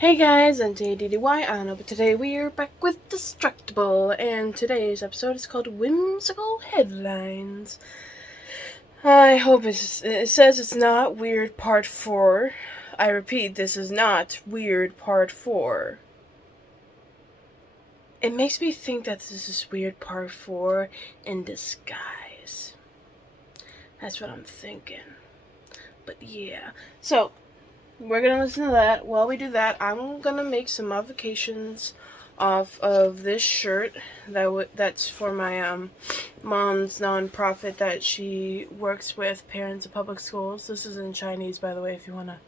Hey guys, I'm M.A.D.D.Y. I don't know, but today we are back with Distractible, and today's episode is called Whimsical Headlines. I hope it says it's not Weird Part 4. I repeat, this is not Weird Part 4. It makes me think that this is Weird Part 4 in disguise. That's what I'm thinking. But yeah. So, we're gonna listen to that. While we do that, I'm gonna make some modifications off of this shirt that's for my mom's nonprofit that she works with parents of public schools. This is in Chinese, by the way, if you wanna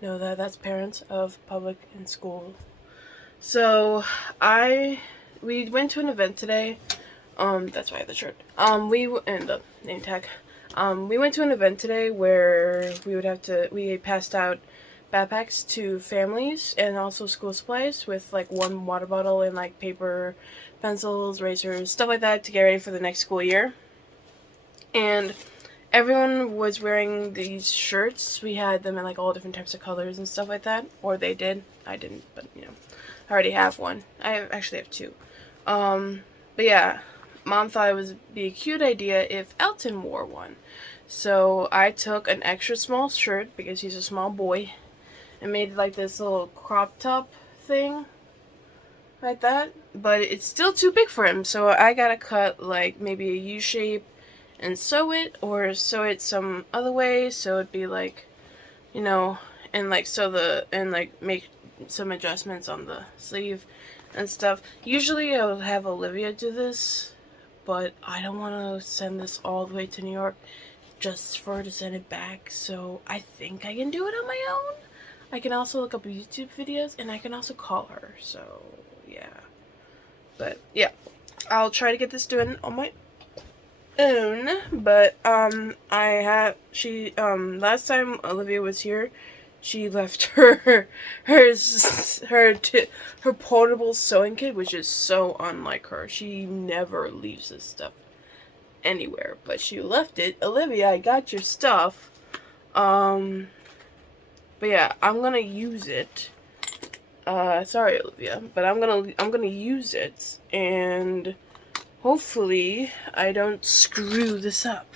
know that. That's parents of public and school. So we went to an event today. That's why I have the shirt. And the name tag. We went to an event today where we passed out backpacks to families and also school supplies with like one water bottle and like paper, pencils, erasers, stuff like that to get ready for the next school year. And everyone was wearing these shirts. We had them in like all different types of colors and stuff like that. Or they did. I didn't, but I already have one. I actually have two. But yeah, Mom thought it would be a cute idea if Elton wore one. So I took an extra small shirt because he's a small boy and made like this little crop top thing like that. But it's still too big for him, so I gotta cut like maybe a U shape and sew it, or sew it some other way so it'd be like, and like make some adjustments on the sleeve and stuff. Usually I would have Olivia do this, but I don't want to send this all the way to New York just for her to send it back, so I think I can do it on my own. I can also look up YouTube videos, and I can also call her, so yeah. But yeah, I'll try to get this done on my own, but last time Olivia was here, she left her portable sewing kit, which is so unlike her. She never leaves this stuff anywhere, but she left it. Olivia, I got your stuff. But yeah, I'm gonna use it. Sorry, Olivia, but I'm gonna use it, and hopefully I don't screw this up.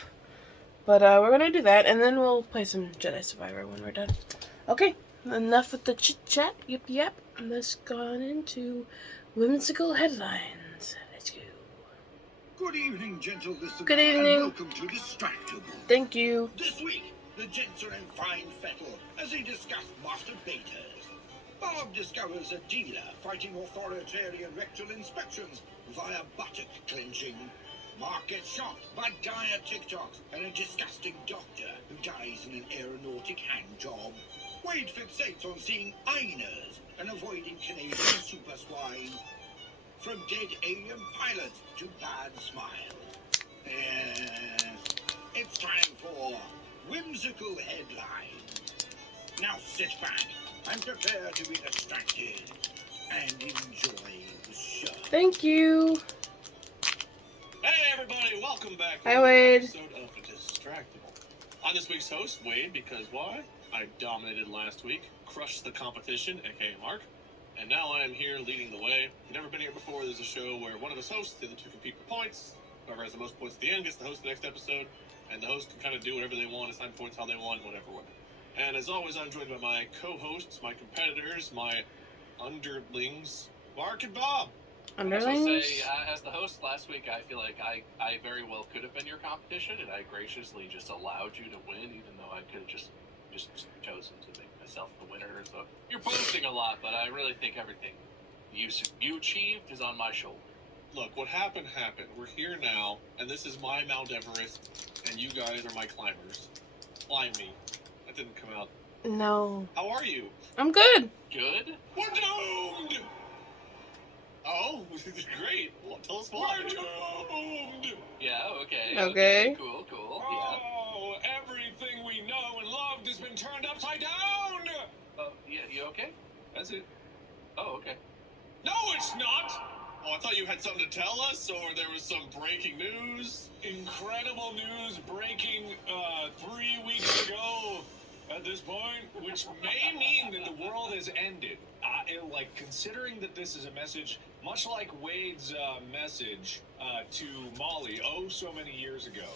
But we're gonna do that, and then we'll play some Jedi Survivor when we're done. Okay, enough with the chit chat. Yep. Let's go on into whimsical headlines. Let's go. Good evening, gentle listeners. Good evening. And welcome to Distractible. Thank you. This week, the gents are in fine fettle as they discuss masturbators. Bob discovers a dealer fighting authoritarian rectal inspections via buttock clenching. Mark gets shocked by dire TikToks and a disgusting doctor who dies in an aeronautic hand job. Wade fixates on seeing Einers and avoiding Canadian super swine. From dead alien pilots to bad smiles. It's time for whimsical headlines. Now sit back and prepare to be distracted and enjoy the show. Thank you. Hey everybody, welcome back to Hi, Wade. episode of Distractible. I'm this week's host, Wade, because why? I dominated last week, crushed the competition, aka Mark, and now I am here leading the way. If you've never been here before, there's a show where one of us hosts, the other two compete for points. Whoever has the most points at the end gets to host the next episode, and the host can kind of do whatever they want, assign points how they want, whatever. And as always, I'm joined by my co-hosts, my competitors, my underlings, Mark and Bob. Underlings? I say, as the host last week, I feel like I very well could have been your competition, and I graciously just allowed you to win, even though I could have just chosen to make myself the winner. So you're boasting a lot, but I really think everything you achieved is on my shoulder. Look, what happened. We're here now, and this is my Mount Everest, and you guys are my climbers. Climb me. That didn't come out. No. How are you? I'm good. Good? We're doomed! Oh, great. Well, tell us why. We're doomed! Yeah, okay. Okay. Cool, yeah. Oh, everything we know and loved has been turned upside down! Yeah, you okay? That's it. Oh, okay. No, it's not! Oh, I thought you had something to tell us, or there was some breaking news. Incredible news breaking 3 weeks ago at this point, which may mean that the world has ended. like, considering that this is a message, much like Wade's message to Molly, so many years ago,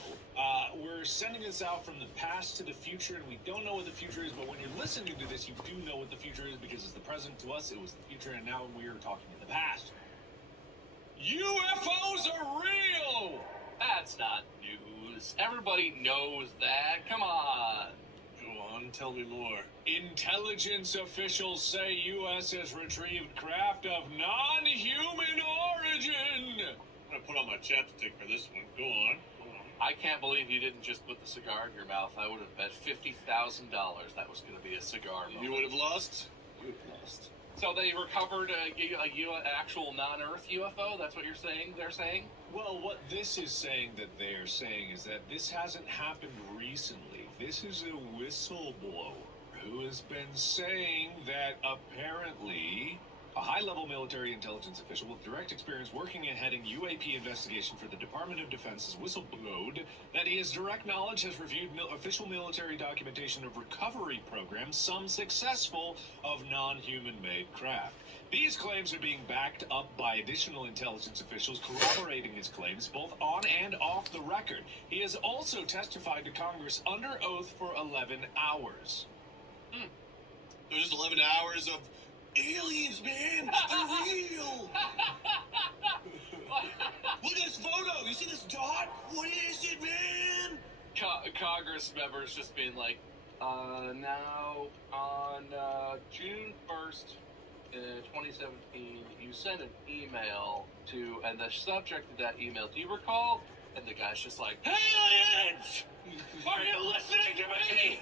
we're sending this out from the past to the future, and we don't know what the future is, but when you're listening to this, you do know what the future is, because it's the present to us, it was the future, and now we're talking in the past. UFOs are real! That's not news. Everybody knows that. Come on. Go on, tell me more. Intelligence officials say U.S. has retrieved craft of non-human origin. I'm gonna put on my chapstick for this one. Go on. I can't believe you didn't just put the cigar in your mouth. I would have bet $50,000 that was going to be a cigar moment. You would have lost? You would have lost. So they recovered a actual non-Earth UFO? That's what you're saying? They're saying? Well, what this is saying that they are saying is that this hasn't happened recently. This is a whistleblower who has been saying that apparently a high-level military intelligence official with direct experience working and heading UAP investigation for the Department of Defense has whistleblowed that he has direct knowledge, has reviewed official military documentation of recovery programs, some successful, of non-human made craft. These claims are being backed up by additional intelligence officials corroborating his claims both on and off the record. He has also testified to Congress under oath for 11 hours. There's 11 hours of aliens, man! They're real! Look at this photo! You see this dot? What is it, man? Congress members just being like, now on June 1st, 2017, you sent an email to, and the subject of that email, do you recall? And the guy's just like, aliens! Are you listening to me?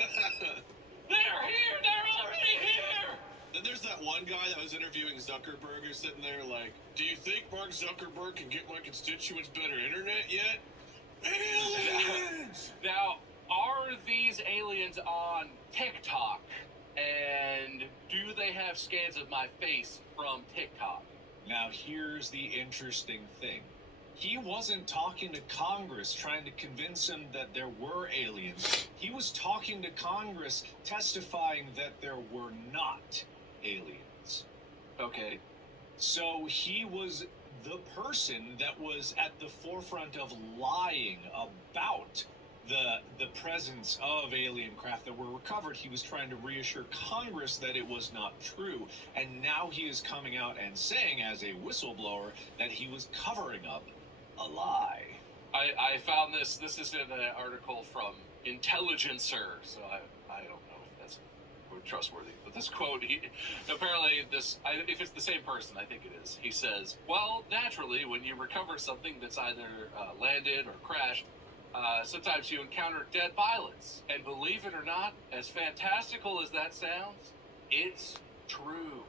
They're here! They're already here! Then there's that one guy that was interviewing Zuckerberg who's sitting there like, do you think Mark Zuckerberg can get my constituents better internet yet? Aliens! Now, are these aliens on TikTok? And do they have scans of my face from TikTok? Now, here's the interesting thing. He wasn't talking to Congress trying to convince him that there were aliens. He was talking to Congress testifying that there were not aliens. Okay. So he was the person that was at the forefront of lying about the presence of alien craft that were recovered. He was trying to reassure Congress that it was not true. And now he is coming out and saying, as a whistleblower, that he was covering up a lie. I found this is in an article from Intelligencer, so I don't know if that's trustworthy. But this quote, apparently if it's the same person, I think it is. He says, well, naturally, when you recover something that's either landed or crashed, sometimes you encounter dead pilots. And believe it or not, as fantastical as that sounds, it's true.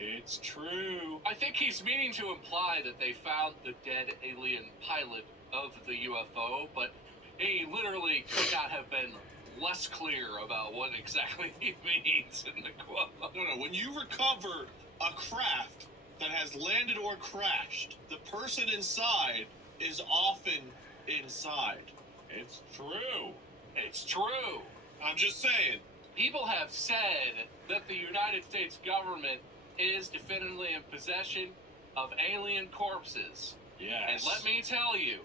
It's true. I think he's meaning to imply that they found the dead alien pilot of the UFO, but he literally could not have been less clear about what exactly he means in the quote. No, when you recover a craft that has landed or crashed, the person inside is often inside. It's true. It's true. I'm just saying. People have said that the United States government is definitively in possession of alien corpses. Yes. And let me tell you.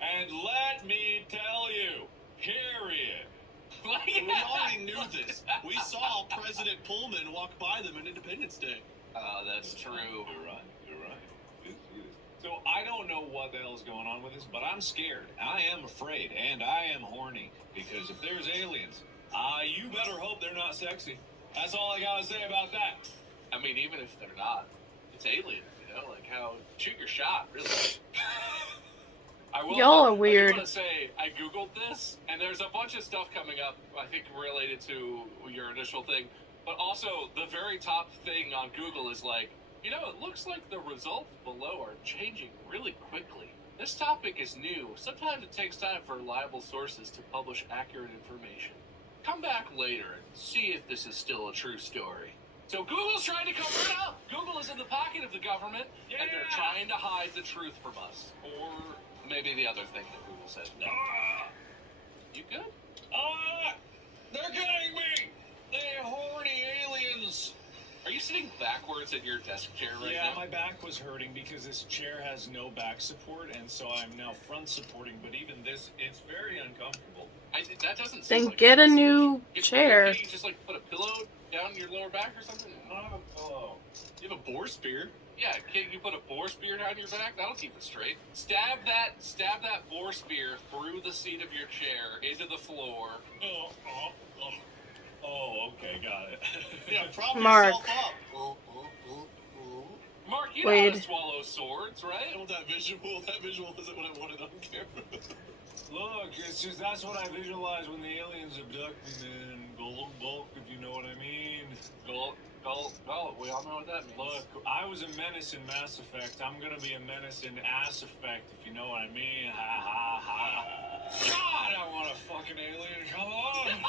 And let me tell you, period. We already knew this. We saw President Pullman walk by them on Independence Day. Oh, that's true. You're right. So I don't know what the hell is going on with this, but I'm scared. I am afraid, and I am horny, because if there's aliens, you better hope they're not sexy. That's all I gotta say about that. I mean, even if they're not, it's aliens, you know? Like, how, shoot your shot, really. Y'all are weird. I want to say, I Googled this, and there's a bunch of stuff coming up, I think, related to your initial thing, but also, the very top thing on Google is like, you know, it looks like the results below are changing really quickly. This topic is new. Sometimes it takes time for reliable sources to publish accurate information. Come back later and see if this is still a true story. So Google's trying to cover it up. Google is in the pocket of the government, and they're trying to hide the truth from us. Or maybe the other thing that Google said. No. You good? They're getting me! They hold sitting backwards in your desk chair right Yeah, now? my back was hurting because this chair has no back support, and so I'm now front supporting. But even this, it's very uncomfortable. That doesn't seem Then like get a it's- new chair. Can you just like put a pillow down your lower back or something? I don't have a pillow. You have a boar spear. Yeah, can't you put a boar spear down your back? That'll keep it straight. Stab that boar spear through the seat of your chair into the floor. Oh, okay, got it. Yeah, prop Mark. yourself up. Mark, you know how Wade. to swallow swords, right? Well, that visual isn't what I wanted on camera. Look, it's just that's what I visualize when the aliens abduct me, man. Golden bulk, if you know what I mean. Gulp. We all know what that means. Look, I was a menace in Mass Effect. I'm gonna be a menace in Ass Effect, if you know what I mean. Ha ha ha. God, I want a fucking alien. Come on.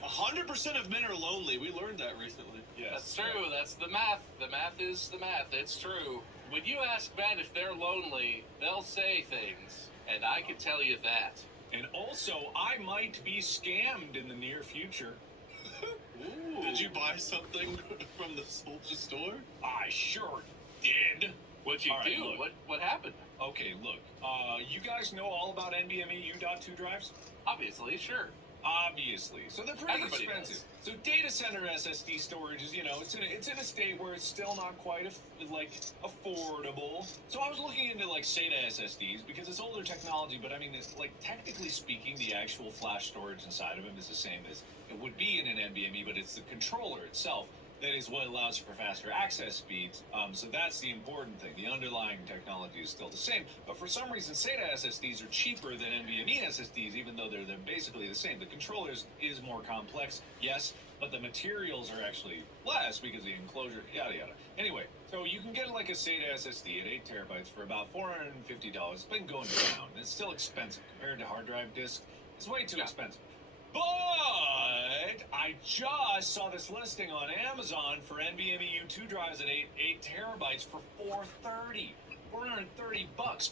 100% of men are lonely. We learned that recently. That's true. That's the math. The math is the math. It's true. When you ask men if they're lonely, they'll say things, and I can tell you that. And also, I might be scammed in the near future. Ooh. Did you buy something from the soldier store? I sure did. What'd you All right, do? look. What happened? Okay, look. You guys know all about NVMe U.2 drives? Obviously, sure. Obviously. So they're pretty Everybody expensive. So data center SSD storage is, it's in a state where it's still not quite affordable. So I was looking into SATA SSDs because it's older technology, but I mean, it's, technically speaking, the actual flash storage inside of them is the same as it would be in an NVMe, but it's the controller itself that is what allows for faster access speeds. So that's the important thing. The underlying technology is still the same, but for some reason, SATA SSDs are cheaper than NVMe SSDs, even though they're basically the same. The controllers is more complex, yes, but the materials are actually less because of the enclosure, yada yada. Anyway, so you can get a SATA SSD at 8 terabytes for about $450. It's been going down. It's still expensive compared to hard drive disks. It's way too expensive. But I just saw this listing on Amazon for NVMe U2 drives at 8 terabytes for $430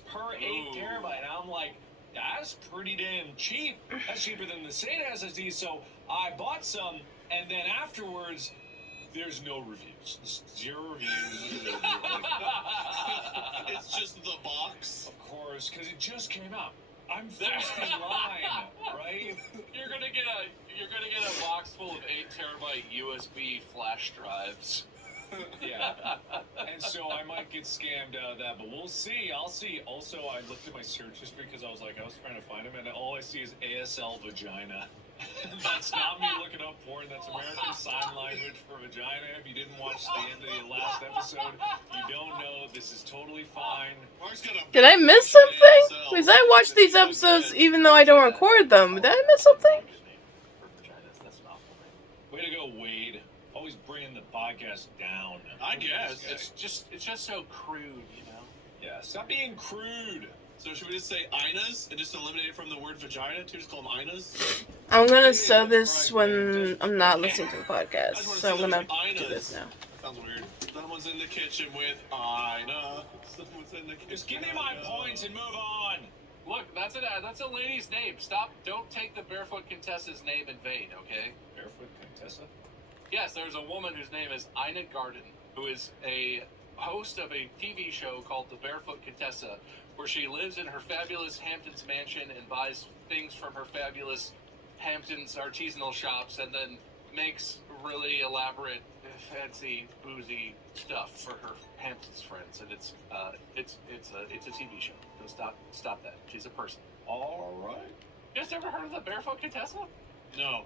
per 8 terabyte. And I'm like, that's pretty damn cheap. That's cheaper than the SATA SSD. So I bought some, and then afterwards, there's no reviews. Zero reviews. It's just the box. Of course, because it just came out. I'm first in line, right? You're gonna get a box full of 8 terabyte USB flash drives. Yeah. And so I might get scammed out of that, but we'll see. I'll see. Also, I looked at my search history because I was trying to find them, and all I see is ASL vagina. That's not me looking up porn. That's American Sign Language for vagina. If you didn't watch the end of the last episode, you don't know. This is totally fine. Mark's got a Did I miss something? Because I watch these episodes even though I don't record them. Did I miss something? For vaginas, that's an awful name. Way to go, Wade. Always bringing the podcast down. I guess. It's just so crude, you know. Yeah, stop being crude. So should we just say Inas and just eliminate it from the word vagina to just call them Inas? I'm gonna sew this when I'm not listening to the podcast. So I'm gonna do this now. Sounds weird. Someone's in the kitchen with Ina. Someone's in the kitchen. Just give me my points and move on. Look, that's a lady's name. Don't take the Barefoot Contessa's name in vain, okay? Barefoot Contessa? Yes, there's a woman whose name is Ina Garden, who is a host of a TV show called The Barefoot Contessa, where she lives in her fabulous Hamptons mansion and buys things from her fabulous Hamptons artisanal shops and then makes really elaborate, fancy, boozy stuff for her Hamptons friends. And it's a TV show. So stop that. She's a person. All right. You guys ever heard of The Barefoot Contessa? No.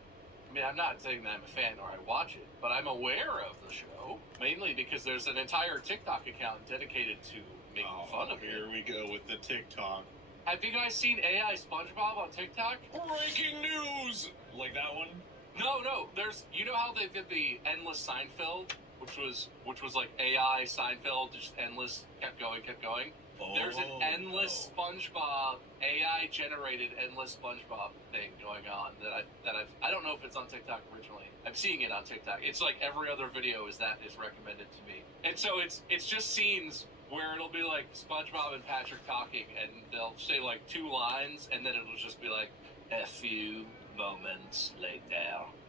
I mean, I'm not saying that I'm a fan or I watch it, but I'm aware of the show, mainly because there's an entire TikTok account dedicated to making fun of Here it. we go with the TikTok. Have you guys seen AI SpongeBob on TikTok? Breaking news! Like that one? No. There's, you know how they did the endless Seinfeld, which was like AI Seinfeld, just endless, kept going. There's an endless SpongeBob, AI generated endless SpongeBob thing going on I don't know if it's on TikTok originally. I'm seeing it on TikTok. It's like every other video is recommended to me. And so it's just scenes where it'll be like SpongeBob and Patrick talking and they'll say like 2 lines and then it'll just be like F you, moments later.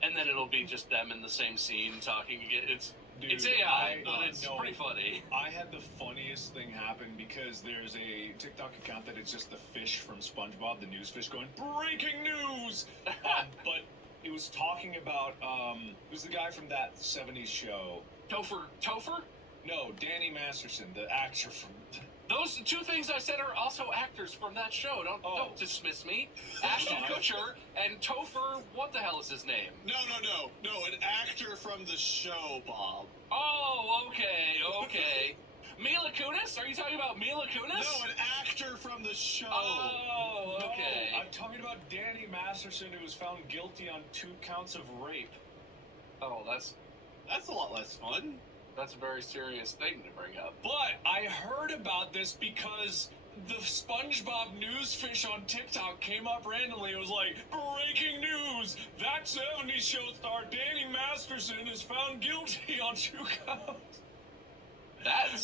And then it'll be just them in the same scene talking again. It's Dude, AI, but it's no, pretty funny. I had the funniest thing happen because there's a TikTok account that it's just the fish from SpongeBob, the news fish, going, breaking news! But it was talking about, who's the guy from that 70s show? Topher? No, Danny Masterson, the actor from... Those two things I said are also actors from that show. Don't dismiss me. Ashton Kutcher and Topher, what the hell is his name? No, an actor from the show, Bob. Oh, okay. Mila Kunis? Are you talking about Mila Kunis? No, an actor from the show. Oh, okay. No, I'm talking about Danny Masterson, who was found guilty on 2 counts of rape. Oh, that's That's a lot less fun. a very serious thing to bring up. But I heard about this because the SpongeBob newsfish on TikTok came up randomly. It was like, breaking news! That 70s show star Danny Masterson is found guilty on 2 counts.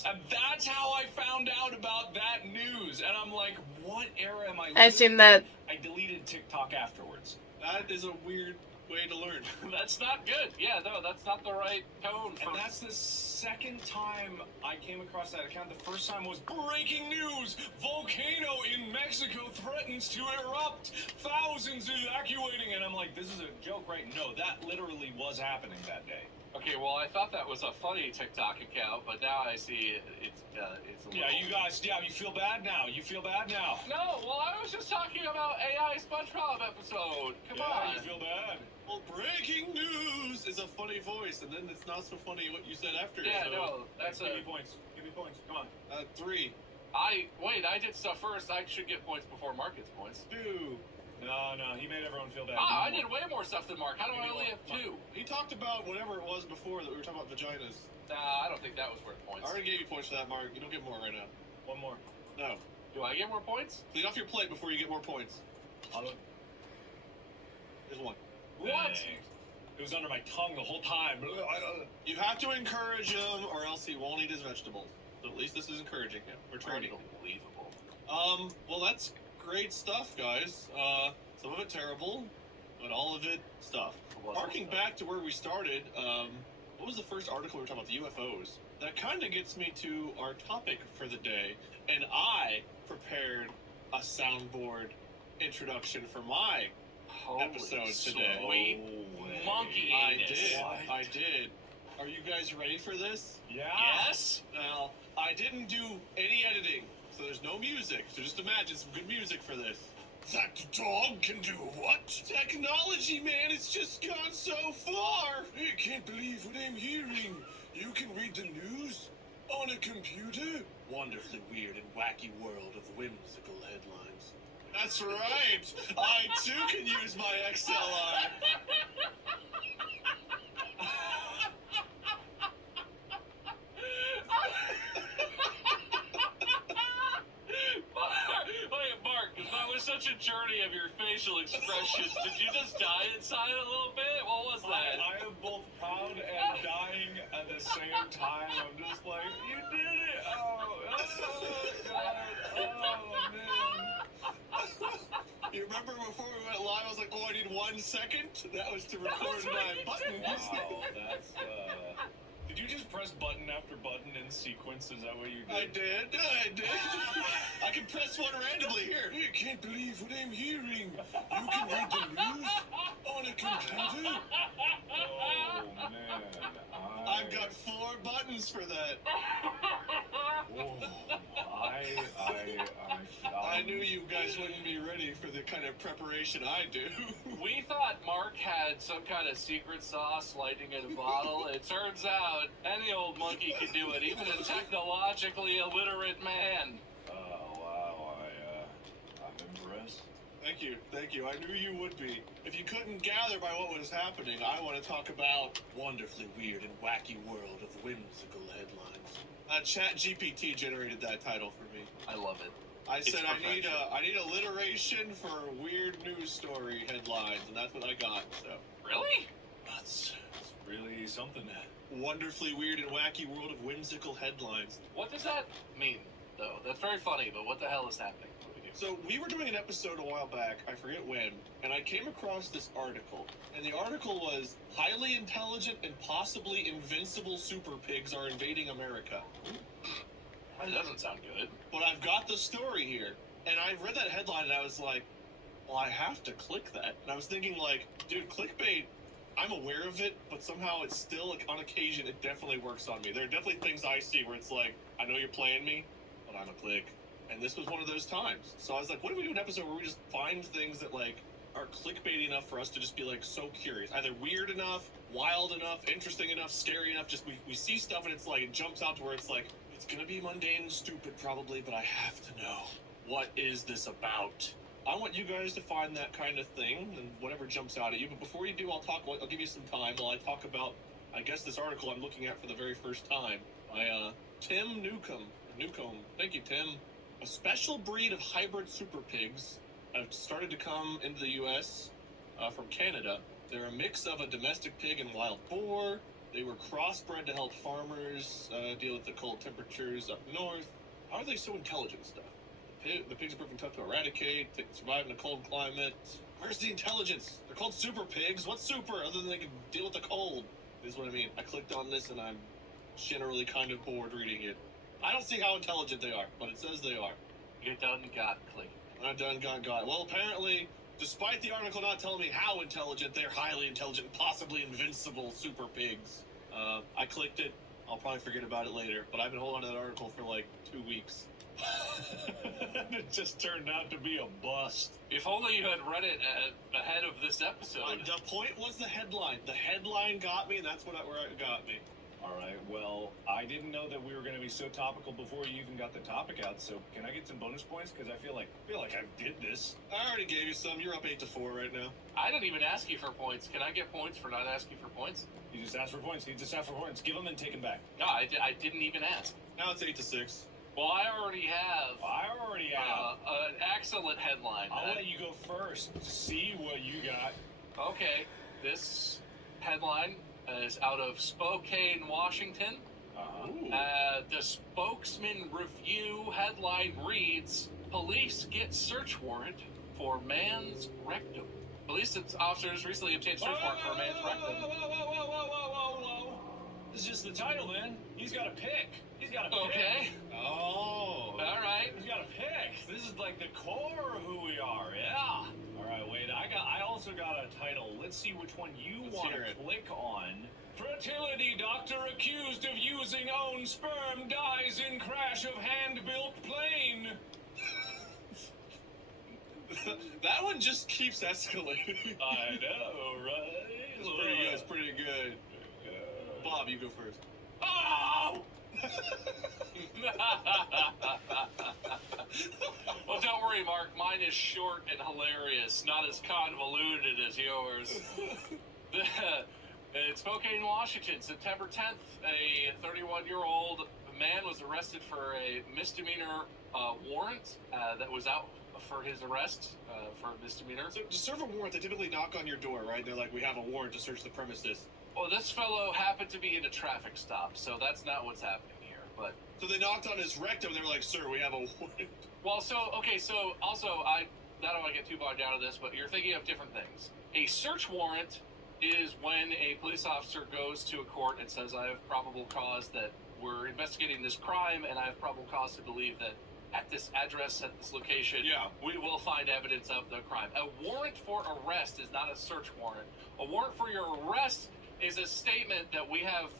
And that's how I found out about that news. And I'm like, what era am I I've seen that. I deleted TikTok afterwards. That is a weird way to learn. That's not good. Yeah, no, that's not the right tone. And that's the second time I came across that account. The first time was breaking news! Volcano in Mexico threatens to erupt! Thousands evacuating! And I'm like, this is a joke, right? No, that literally was happening that day. Okay, well, I thought that was a funny TikTok account, but now I see it's a little... Yeah, you guys, you feel bad now. You feel bad now. No, well, I was just talking about AI SpongeBob episode. Come on. You feel bad. Well, breaking news is a funny voice, and then it's not so funny what you said after. Yeah, so. no, that's Give me points. Give me points. Come on. 3. I did stuff first. I should get points before Mark gets points. 2. No, he made everyone feel bad. I did way more stuff than Mark. How do I only have 2? He talked about whatever it was before that we were talking about vaginas. Nah, I don't think that was worth points. I already gave you points for that, Mark. You don't get more right now. One more. No. Do I get more points? Clean off your plate before you get more points. I'll look. There's 1. What? It was under my tongue the whole time. You have to encourage him, or else he won't eat his vegetables. So at least this is encouraging him. We're training him. Unbelievable. Well, that's great stuff, guys. Some of it terrible, but all of it stuff. Harking back to where we started, what was the first article we were talking about? The UFOs. That kind of gets me to our topic for the day, and I prepared a soundboard introduction for my episode today. Sweet monkey anus. I did. Are you guys ready for this? Yeah. Yes? Now, I didn't do any editing, so there's no music. So just imagine some good music for this. That dog can do what? Technology, man, it's just gone so far. I can't believe what I'm hearing. You can read the news on a computer? Wonderfully weird and wacky world of whimsical headlines. That's right. I too can use my XLR. Wait, Mark, that was such a journey of your facial expressions. Did you just die inside a little bit? What was that? I am both proud and dying at the same time. I'm just like, you did it! Oh, God. Oh, man. You remember before we went live, I was like, oh, I need 1 second? That was to record my buttons. Wow, that's, Did you just press button after button in sequence? Is that what you did? I did. I can press one randomly here. I can't believe what I'm hearing. You can read the news on a computer? Oh, man. I've got 4 buttons for that. Whoa. I knew you guys wouldn't be ready for the kind of preparation I do. We thought Mark had some kind of secret sauce lighting in a bottle. It turns out any old monkey can do it, even a technologically illiterate man. Oh, wow. I'm impressed. Thank you. I knew you would be. If you couldn't gather by what was happening, I want to talk about wonderfully weird and wacky world of whimsical headlines. ChatGPT generated that title for me. I love it. I It's said I need perfection. alliteration for weird news story headlines, and that's what I got. So Really? that's Really something. wonderfully weird and wacky world of whimsical headlines. What does that mean, though? That's very funny, but what the hell is happening? What do we So we were doing an episode a while back, I forget when, and I came across this article. And the article was, highly intelligent and possibly invincible super pigs are invading America. That doesn't sound good. But I've got the story here. And I read that headline and I was like, well, I have to click that. And I was thinking like, dude, clickbait, I'm aware of it, but somehow it's still, like, on occasion, it definitely works on me. There are definitely things I see where it's like, I know you're playing me, but I'm a click. And this was one of those times. So I was like, what if we do an episode where we just find things that, like, are clickbaity enough for us to just be, like, so curious. Either weird enough, wild enough, interesting enough, scary enough. Just we see stuff and it's like, it jumps out to where it's like, it's gonna be mundane and stupid probably, but I have to know. What is this about? I want you guys to find that kind of thing and whatever jumps out at you. But before you do, I'll give you some time while I talk about, I guess, this article I'm looking at for the very first time by Tim Newcomb. Thank you, Tim. A special breed of hybrid super pigs have started to come into the U.S. From Canada. They're a mix of a domestic pig and wild boar. They were crossbred to help farmers deal with the cold temperatures up north. How are they so intelligent and stuff? The pigs are proving tough to eradicate. They can survive in a cold climate. Where's the intelligence? They're called super pigs. What's super other than they can deal with the cold? This is what I mean. I clicked on this and I'm generally kind of bored reading it. I don't see how intelligent they are, but it says they are. You done got click. I done got. Well, apparently, despite the article not telling me how intelligent, they're highly intelligent, possibly invincible super pigs. I clicked it. I'll probably forget about it later, but I've been holding on to that article for like 2 weeks. It just turned out to be a bust. If only you had read it ahead of this episode. The point was the headline. The headline got me, and that's where it got me. All right, well, I didn't know that we were going to be so topical before you even got the topic out, so can I get some bonus points? Because I feel like I did this. I already gave you some. You're up 8-4 right now. I didn't even ask you for points. Can I get points for not asking for points? You just asked for points. Give them and take them back. No, I didn't even ask. Now it's 8-6. Well, I already have an excellent headline. I'll let you go first to see what you got. Okay, this headline is out of Spokane, Washington. The Spokesman Review headline reads, police get search warrant for man's rectum. Police officers recently obtained search warrant for a man's rectum. Whoa. This is just the title, man. He's got a pick. Okay. Oh. All right. He's got a pick. This is like the core of who we are. Yeah. All right, wait. I also got a title. Let's see which one you want to click on. Fertility doctor accused of using own sperm dies in crash of hand-built plane. That one just keeps escalating. I know, right? It's pretty good. Bob, you go first. Oh! Well, don't worry, Mark. Mine is short and hilarious, not as convoluted as yours. In Spokane, Washington, September 10th, a 31-year-old man was arrested for a misdemeanor warrant that was out for his arrest for a misdemeanor. So to serve a warrant, they typically knock on your door, right? They're like, we have a warrant to search the premises. Well, this fellow happened to be in a traffic stop, so that's not what's happening here. But so they knocked on his rectum. They were like, "Sir, we have a warrant." Well, so also I don't want to get too bogged down in this, but you're thinking of different things. A search warrant is when a police officer goes to a court and says, "I have probable cause that we're investigating this crime, and I have probable cause to believe that at this address, at this location, we will find evidence of the crime." A warrant for arrest is not a search warrant. A warrant for your arrest is a statement that we have,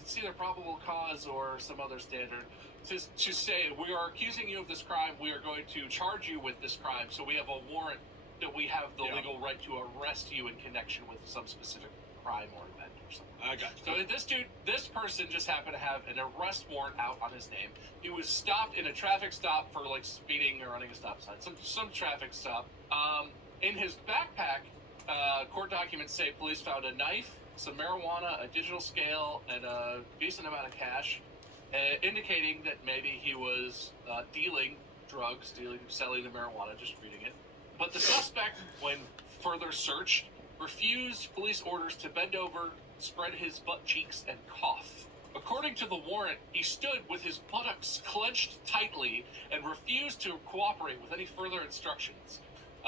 it's either probable cause or some other standard, to say, we are accusing you of this crime, we are going to charge you with this crime, so we have a warrant that we have the legal right to arrest you in connection with some specific crime or event or something. I got you. So this person just happened to have an arrest warrant out on his name. He was stopped in a traffic stop for like speeding or running a stop sign, some traffic stop. In his backpack, court documents say police found a knife, some marijuana, a digital scale, and a decent amount of cash, indicating that maybe he was dealing drugs, selling the marijuana, distributing it. But the suspect, when further searched, refused police orders to bend over, spread his butt cheeks, and cough. According to the warrant, he stood with his buttocks clenched tightly and refused to cooperate with any further instructions.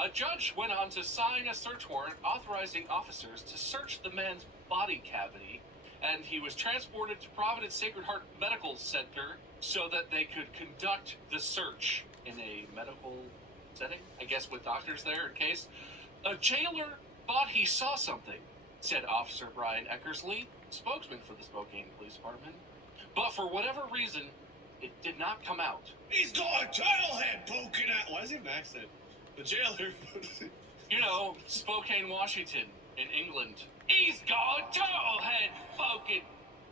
A judge went on to sign a search warrant authorizing officers to search the man's body cavity, and he was transported to Providence Sacred Heart Medical Center so that they could conduct the search in a medical setting, I guess with doctors there in case. A jailer thought he saw something, said Officer Brian Eckersley, spokesman for the Spokane Police Department. But for whatever reason, it did not come out. He's got a tail head poking out. Why is he have an accent? The jailer. You know, Spokane, Washington, in England. He's got a turtle head poking.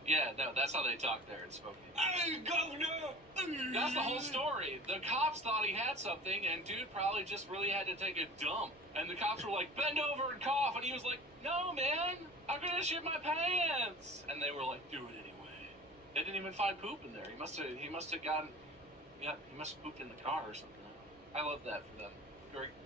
Yeah, no, that's how they talk there in Spokane. Hey, Governor! That's the whole story. The cops thought he had something, and dude probably just really had to take a dump. And the cops were like, bend over and cough. And he was like, no, man, I'm gonna shit my pants. And they were like, do it anyway. They didn't even find poop in there. He must have gotten, yeah, he must have pooped in the car or something. I love that for them.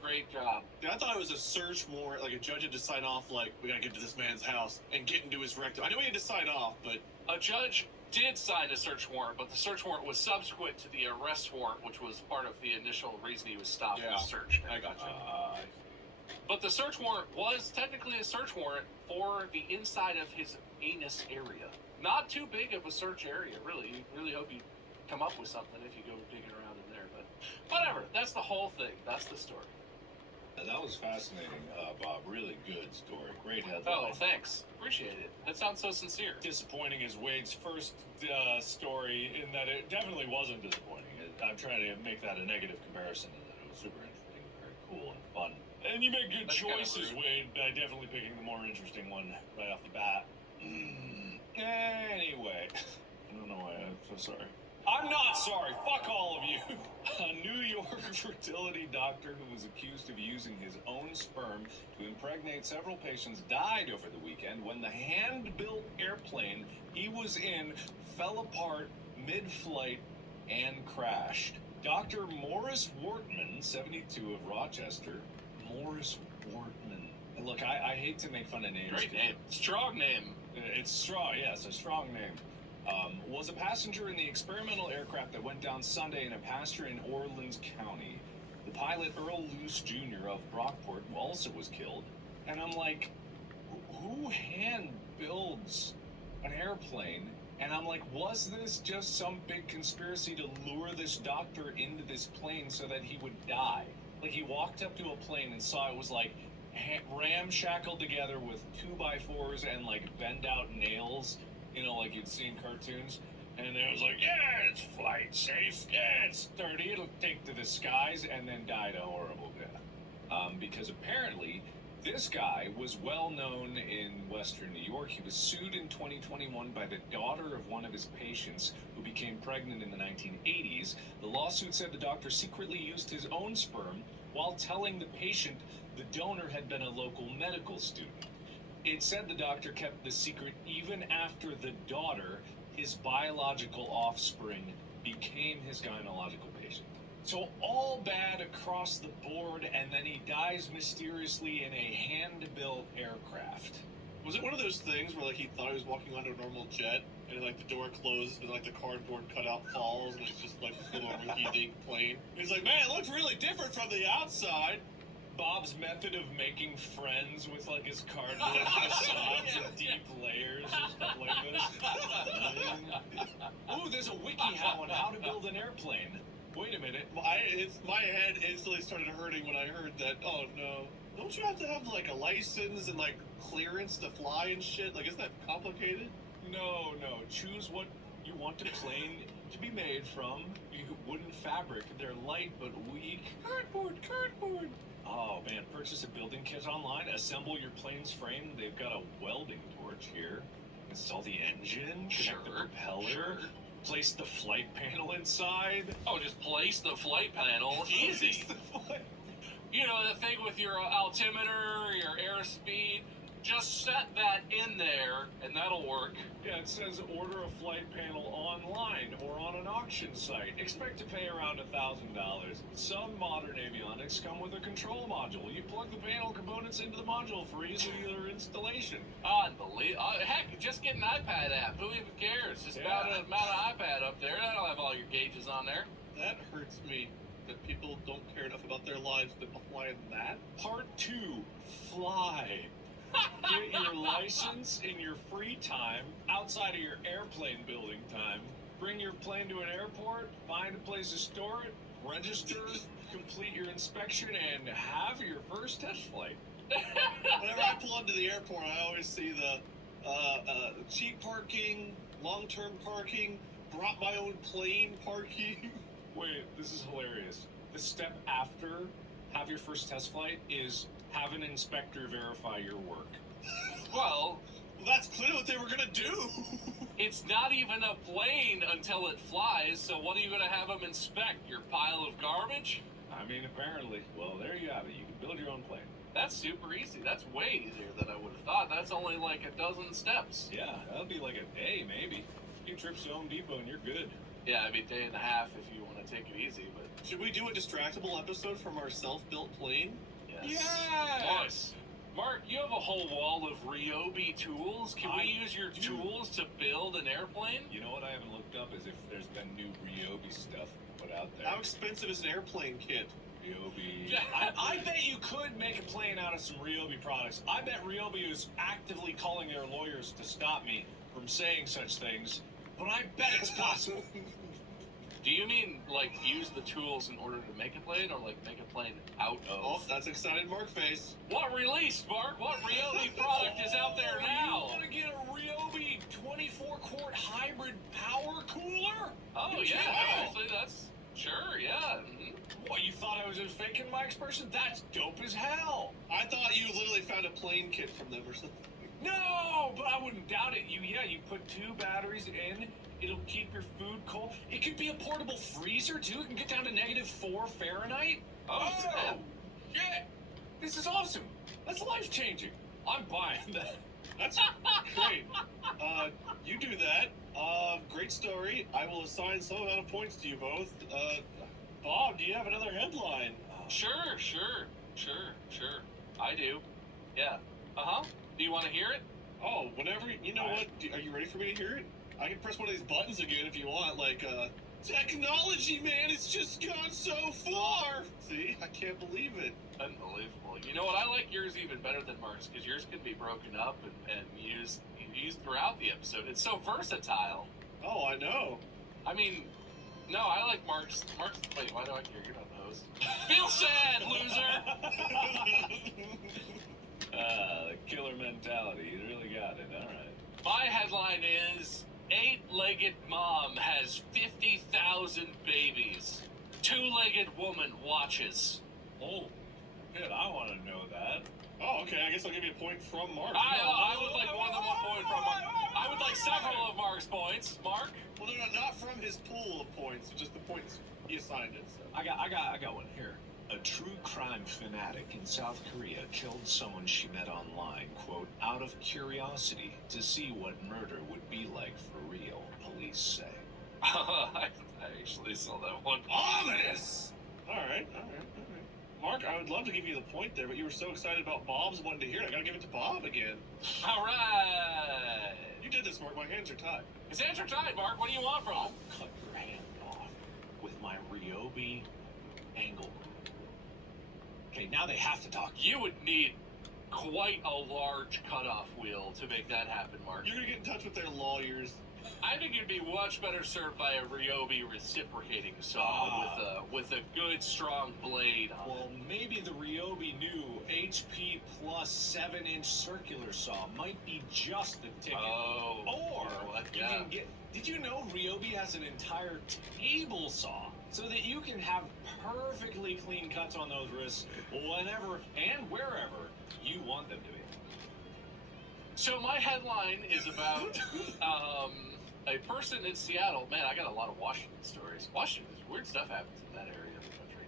Great job. Yeah, I thought it was a search warrant, like a judge had to sign off, like, we gotta get to this man's house and get into his rectum. I know he had to sign off, but... A judge did sign a search warrant, but the search warrant was subsequent to the arrest warrant, which was part of the initial reason he was stopped and searched. I got you. But the search warrant was technically a search warrant for the inside of his anus area. Not too big of a search area, really. You really hope you come up with something if you go digging around in there, but whatever. That's the whole thing. That's the story. That was fascinating, Bob. Really good story. Great headline. Oh, thanks. Appreciate it. That sounds so sincere. Disappointing is Wade's first story in that it definitely wasn't disappointing. I'm trying to make that a negative comparison, and that it was super interesting, very cool and fun. And you make good choices, Wade, by definitely picking the more interesting one right off the bat. Anyway, I don't know why I'm so sorry. I'm not sorry. Fuck all of you. A New York fertility doctor who was accused of using his own sperm to impregnate several patients died over the weekend when the hand-built airplane he was in fell apart mid-flight and crashed. Dr. Morris Wortman, 72 of Rochester. Morris Wortman. And look, I hate to make fun of names. Great name. Strong name. It's strong, yes, a strong name. Was a passenger in the experimental aircraft that went down Sunday in a pasture in Orleans County. The pilot, Earl Luce Jr. of Brockport, also was killed. And I'm like, who hand builds an airplane? And I'm like, was this just some big conspiracy to lure this doctor into this plane so that he would die? Like, he walked up to a plane and saw it was like ramshackled together with 2x4s and like bend out nails, you know, like you'd see in cartoons. And it was like, yeah, it's flight safe, yeah, it's sturdy, it'll take to the skies, and then died a horrible death. Because apparently, this guy was well known in Western New York. He was sued in 2021 by the daughter of one of his patients who became pregnant in the 1980s. The lawsuit said the doctor secretly used his own sperm while telling the patient the donor had been a local medical student. It said the doctor kept the secret even after the daughter, his biological offspring, became his gynecological patient. So all bad across the board, and then he dies mysteriously in a hand-built aircraft. Was it one of those things where, like, he thought he was walking onto a normal jet, and, like, the door closes, and, like, the cardboard cutout falls, and it's just, like, this little rinky-dink plane? He's like, man, it looks really different from the outside. Bob's method of making friends with, like, his cardboard facades and deep layers or stuff like this. Ooh, there's a wiki on how to build an airplane. Wait a minute. My head instantly started hurting when I heard that. Oh, no. Don't you have to have, like, a license and, like, clearance to fly and shit? Like, isn't that complicated? No. Choose what you want the plane to be made from. Wooden fabric. They're light but weak. Cardboard. Oh, man. Purchase a building kit online. Assemble your plane's frame. They've got a welding torch here. Install the engine. Connect the propeller. Place the flight panel inside. Oh, just place the flight panel. Easy. You know, the thing with your altimeter, your airspeed. Just set that in there, and that'll work. Yeah, it says order a flight panel online or on an auction site. Expect to pay around $1,000. Some modern avionics come with a control module. You plug the panel components into the module for easier installation. Unbelievable. Heck, just get an iPad app. Who even cares? Just mount an iPad up there. That'll have all your gauges on there. That hurts me that people don't care enough about their lives to apply that. Part 2, fly. Get your license in your free time, outside of your airplane building time. Bring your plane to an airport, find a place to store it, register, complete your inspection, and have your first test flight. Whenever I pull into the airport, I always see the cheap parking, long-term parking, brought my own plane parking. Wait, this is hilarious. The step after have your first test flight is have an inspector verify your work. Well, that's clearly what they were gonna do. it's not even a plane until it flies, so what are you going to have them inspect? Your pile of garbage? I mean, apparently. Well, there you have it. You can build your own plane. That's super easy. That's way easier than I would have thought. That's only like a dozen steps. Yeah, that'll be like a day, maybe. 2 trips to Home Depot and you're good. Yeah, it'd be a day and a half if you want to take it easy, but... Should we do a Distractible episode from our self-built plane? Yes. Yes! Mark, you have a whole wall of Ryobi tools. Can we use your tools to build an airplane? You know what I haven't looked up is if there's been new Ryobi stuff put out there. How expensive is an airplane kit? Ryobi. I bet you could make a plane out of some Ryobi products. I bet Ryobi is actively calling their lawyers to stop me from saying such things, but I bet it's possible. Do you mean, like, use the tools in order to make a plane, or, like, make a plane out of? Oh, that's excited Mark face. What release, Mark? What Ryobi product is out there now? You want to get a Ryobi 24-quart hybrid power cooler? Oh, You yeah, can. actually, that's... Sure, yeah. Mm-hmm. What, you thought I was just faking my expression? That's dope as hell. I thought you literally found a plane kit from them or something. No, but I wouldn't doubt it. You put 2 batteries in. It'll keep your food cold. It could be a portable freezer, too. It can get down to -4 Fahrenheit. Oh, Yeah. This is awesome. That's life-changing. I'm buying that. That's great. You do that. Great story. I will assign some amount of points to you both. Bob, do you have another headline? Sure. I do. Yeah. Uh-huh. Do you want to hear it? Oh, whenever, you know what? Are you ready for me to hear it? I can press one of these buttons again if you want, like, technology, man, it's just gone so far! See? I can't believe it. Unbelievable. You know what? I like yours even better than Mark's, because yours can be broken up and used throughout the episode. It's so versatile. Oh, I know. I mean, no, I like Mark's. Wait, why do I care? You're not the host. Feel sad, loser! The killer mentality. You really got it. All right. My headline is 8-legged mom has 50,000 babies. 2-legged woman watches. Oh, good. I want to know that. Oh, okay, I guess I'll give you a point from Mark. I would like more than 1 point from Mark. I would like several of Mark's points. Mark? Well, no, not from his pool of points, just the points he assigned it. So. I got one here. A true crime fanatic in South Korea killed someone she met online, quote, out of curiosity to see what murder would be like for real, police say. I actually saw that one. Ominous! All right. Mark, I would love to give you the point there, but you were so excited about Bob's wanting to hear it. I gotta give it to Bob again. All right. You did this, Mark. My hands are tied. His hands are tied, Mark. What do you want from him? I'll cut your hand off with my Ryobi angle. Okay, now they have to talk. You would need quite a large cutoff wheel to make that happen, Mark. You're gonna get in touch with their lawyers. I think you'd be much better served by a Ryobi reciprocating saw with a good strong blade on Well, maybe the Ryobi new HP plus 7-inch circular saw might be just the ticket. Oh. Or you know what? you can get. Did you know Ryobi has an entire table saw so that you can have perfectly clean cuts on those wrists whenever and wherever you want them to be? So my headline is about a person in Seattle. Man, I got a lot of Washington stories. Washington, weird stuff happens in that area of the country.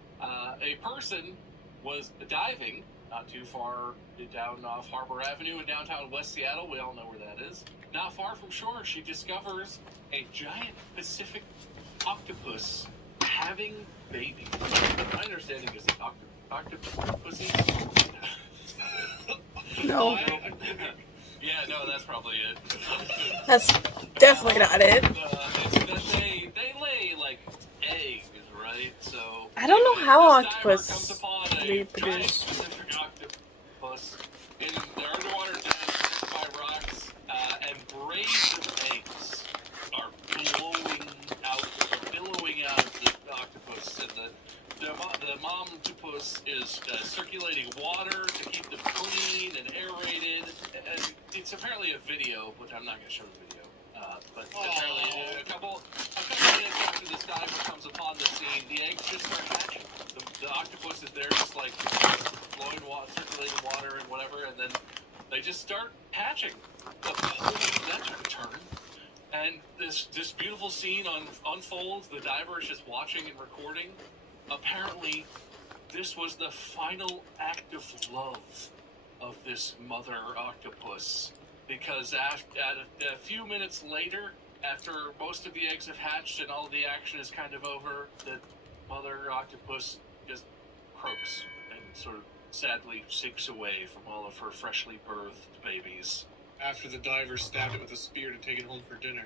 A person was diving not too far down off Harbor Avenue in downtown West Seattle. We all know where that is. Not far from shore, she discovers a giant Pacific octopus having babies. My understanding is that octopuses. No, Yeah, no, that's probably it. that's definitely not it. It's that they lay like eggs, right? So I don't know anyway, how this diver octopus comes upon a reproduce. giant Pacific octopus in their underwater den surrounded by rocks, and braids of eggs are billowing out of the octopus, and the mom octopus is circulating water to keep them clean and aerated. And it's apparently a video, but I'm not going to show the video. But apparently, a couple minutes after this diver comes upon the scene, the eggs just start hatching. The octopus is there, just like flowing water, circulating water and whatever, and then they just start hatching. That took a turn. And this beautiful scene unfolds. The diver is just watching and recording. Apparently, this was the final act of love of this mother octopus. Because a few minutes later, after most of the eggs have hatched and all of the action is kind of over, the mother octopus just croaks and sort of sadly sinks away from all of her freshly birthed babies. After the diver stabbed it with a spear to take it home for dinner.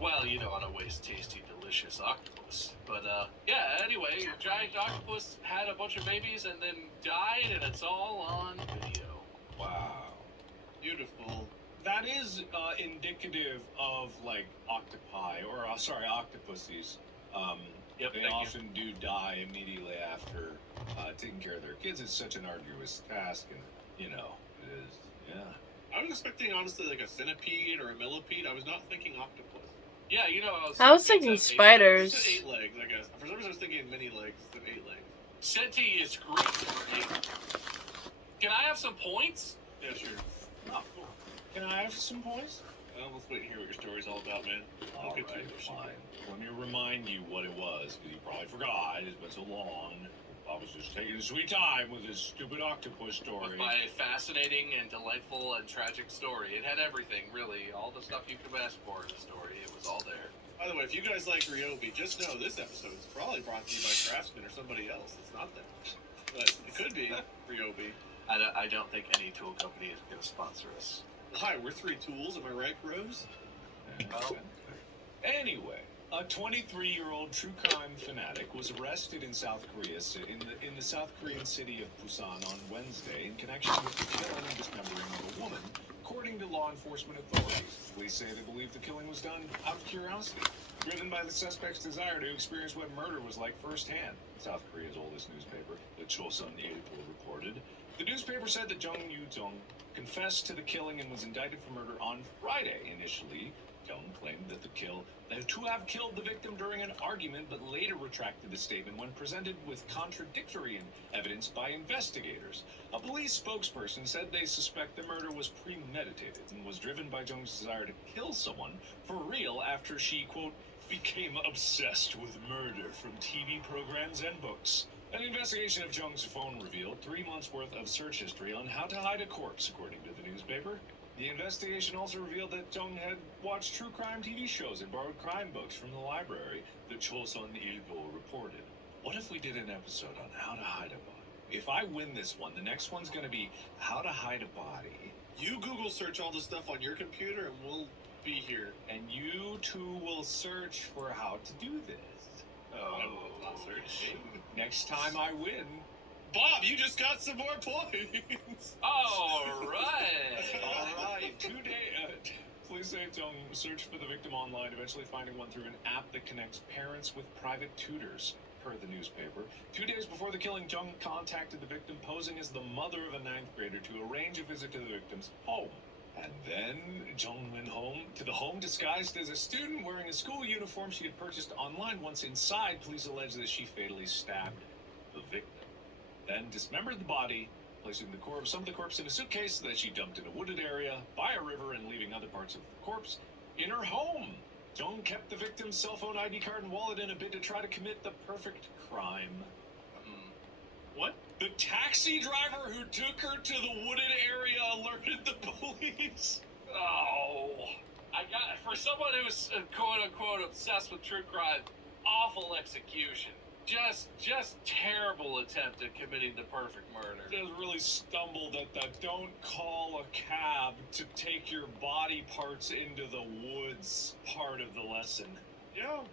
Well, you don't want to waste tasty, delicious octopus. But, yeah, anyway, a giant octopus had a bunch of babies and then died, and it's all on video. Wow. Beautiful. That is indicative of, like, octopi, or, octopuses. Yep, They thank you. often do die immediately after taking care of their kids. It's such an arduous task, and, you know, it is, yeah. I was expecting, honestly, like a centipede or a millipede. I was not thinking octopus. Yeah, you know, I was thinking spiders. It's 8 legs, I guess. For some reason, I was thinking mini legs instead of 8 legs. Senti is Greek for eight. Can I have some points? Yeah, sure. Oh, cool. Can I have some points? Well, let's wait and hear what your story's all about, man. All Look at right, you. fine. Let me remind you what it was, because you probably forgot. It's been so long. I was just taking a sweet time with this stupid octopus story. With my fascinating and delightful and tragic story. It had everything, really. All the stuff you could ask for in a story. It was all there. By the way, if you guys like Ryobi, just know this episode is probably brought to you by Craftsman or somebody else. It's not them. But it could be Ryobi. I don't think any tool company is going to sponsor us. Hi, we're 3 tools, am I right, Rose? Well, Anyway, a 23-year-old true crime fanatic was arrested in South Korea, in the South Korean city of Busan on Wednesday in connection with the killing and dismembering of a woman, according to law enforcement authorities. Police say they believe the killing was done out of curiosity, driven by the suspect's desire to experience what murder was like firsthand. South Korea's oldest newspaper, the Chosun Ilbo, reported. The newspaper said that Jung Yoo-jung confessed to the killing and was indicted for murder on Friday. Initially, Jung claimed to have killed the victim during an argument, but later retracted the statement when presented with contradictory evidence by investigators. A police spokesperson said they suspect the murder was premeditated and was driven by Jung's desire to kill someone for real after she, quote, became obsessed with murder from TV programs and books. An investigation of Jung's phone revealed 3 months' worth of search history on how to hide a corpse, according to the newspaper. The investigation also revealed that Jung had watched true crime TV shows and borrowed crime books from the library, the Chosun Ilbo reported. What if we did an episode on how to hide a body? If I win this one, the next one's going to be how to hide a body. You Google search all the stuff on your computer and we'll be here. And you two will search for how to do this. I will not search. Next time I win. Bob, you just got some more points! all right. All right, police say Jung searched for the victim online, eventually finding one through an app that connects parents with private tutors, per the newspaper. 2 days before the killing, Jung contacted the victim posing as the mother of a 9th grader to arrange a visit to the victim's home. And then Jung went to the home disguised as a student wearing a school uniform she had purchased online. Once inside, police allege that she fatally stabbed the victim. Then dismembered the body, placing some of the corpse in a suitcase that she dumped in a wooded area by a river and leaving other parts of the corpse in her home. Jung kept the victim's cell phone, ID card, and wallet in a bid to try to commit the perfect crime. What? The taxi driver who took her to the wooded area alerted the police. Oh, for someone who's quote unquote obsessed with true crime, awful execution. Just terrible attempt at committing the perfect murder. Just really stumbled at the don't call a cab to take your body parts into the woods part of the lesson. Yeah,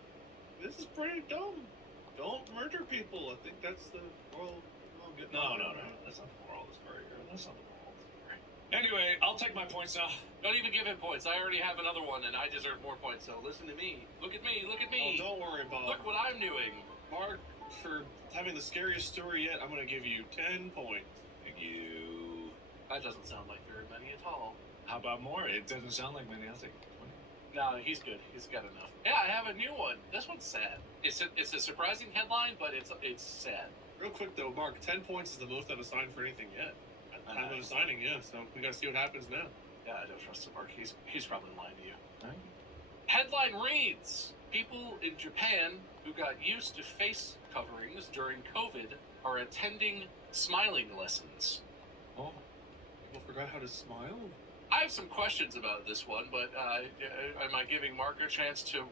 this is pretty dumb. Don't murder people. I think that's the moral. No. That's not the moral of the story. That's not the moral of the story. Anyway, I'll take my points now. Don't even give him points. I already have another one, and I deserve more points. So listen to me. Look at me. Look at me. Oh, don't worry, Bob. Look what I'm doing. Mark, for having the scariest story yet, I'm going to give you 10 points. Thank you. That doesn't sound like very many at all. How about more? It doesn't sound like many. I'll take 20. No, he's good. He's got enough. Yeah, I have a new one. This one's sad. It's a surprising headline, but it's sad. Real quick, though, Mark, 10 points is the most I've assigned for anything yet. Time of assigning, yeah, so we got to see what happens now. Yeah, I don't trust the Mark. He's probably lying to you. Right. Headline reads: People in Japan who got used to face coverings during COVID are attending smiling lessons. Oh, people forgot how to smile? I have some questions about this one, but am I giving Mark a chance to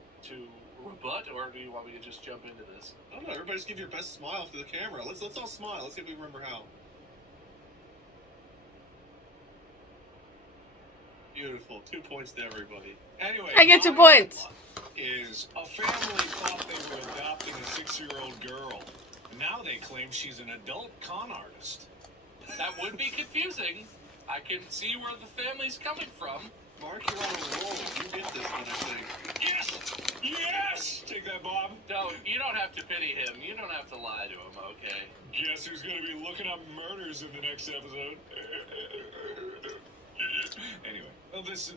rebut, or do you want me to just jump into this? I don't know, everybody just give your best smile to the camera. Let's all smile. Let's see if we remember how. Beautiful. 2 points to everybody. Anyway, I get 2 my points. Is a family thought they were adopting a 6-year-old girl. Now they claim she's an adult con artist. That would be confusing. I can see where the family's coming from. Mark, you're on a roll. You get this one, I think. Yes! Take that, Bob. You don't have to pity him. You don't have to lie to him, okay? Guess who's going to be looking up murders in the next episode? Anyway, well, this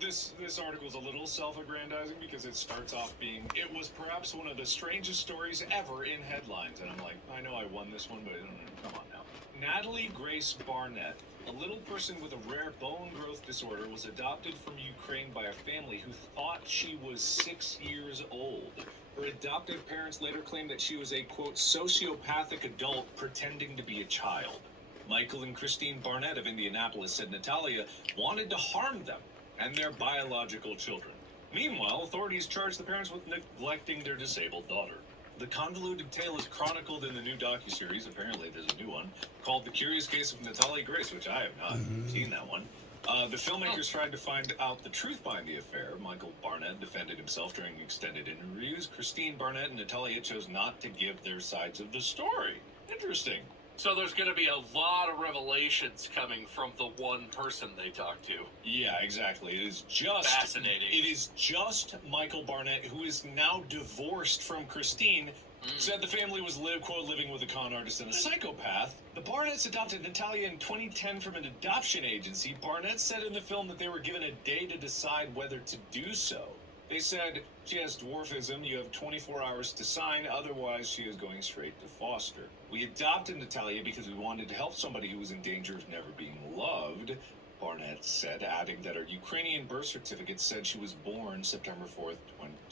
article is a little self-aggrandizing because it starts off being, it was perhaps one of the strangest stories ever in headlines. And I'm like, I know I won this one, but come on now. Natalie Grace Barnett, a little person with a rare bone growth disorder, was adopted from Ukraine by a family who thought she was 6 years old. Her adoptive parents later claimed that she was a, quote, sociopathic adult pretending to be a child. Michael and Christine Barnett of Indianapolis said Natalia wanted to harm them and their biological children. Meanwhile, authorities charged the parents with neglecting their disabled daughter. The convoluted tale is chronicled in the new docuseries, apparently there's a new one, called The Curious Case of Natalia Grace, which I have not seen that one. The filmmakers tried to find out the truth behind the affair. Michael Barnett defended himself during extended interviews. Christine Barnett and Natalia chose not to give their sides of the story. Interesting. So there's going to be a lot of revelations coming from the one person they talked to. Yeah, exactly. It is just fascinating. It is just Michael Barnett, who is now divorced from Christine, said the family was quote, living with a con artist and a psychopath. The Barnetts adopted Natalia in 2010 from an adoption agency. Barnett said in the film that they were given a day to decide whether to do so. They said, she has dwarfism, you have 24 hours to sign, otherwise she is going straight to foster. We adopted Natalia because we wanted to help somebody who was in danger of never being loved, Barnett said, adding that her Ukrainian birth certificate said she was born September 4th,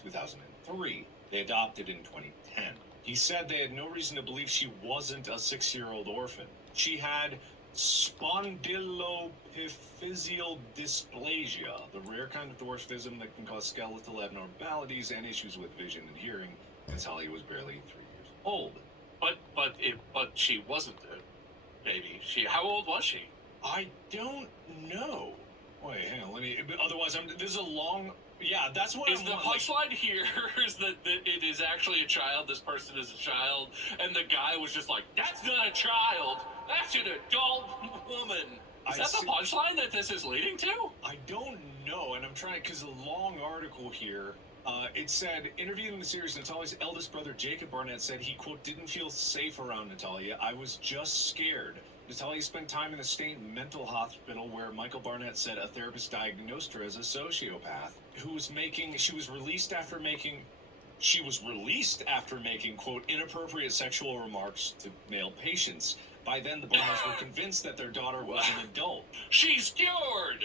2003. They adopted in 2010. He said they had no reason to believe she wasn't a 6-year-old orphan. She had spondylopiphyseal dysplasia, the rare kind of dwarfism that can cause skeletal abnormalities and issues with vision and hearing. Natalia was barely 3 years old. But she wasn't a baby. How old was she? I don't know. Wait, hang on. Otherwise, this is a long. Yeah, that's what. Is the punchline here is that it is actually a child? This person is a child, and the guy was just like, "That's not a child. That's an adult woman." Is that the punchline that this is leading to? I don't know, and I'm trying because a long article here. It said, interviewed in the series, Natalia's eldest brother, Jacob Barnett, said he, quote, didn't feel safe around Natalia. I was just scared. Natalia spent time in the state mental hospital where Michael Barnett said a therapist diagnosed her as a sociopath she was released after making, quote, inappropriate sexual remarks to male patients. By then, the Barnetts were convinced that their daughter was an adult. She's cured!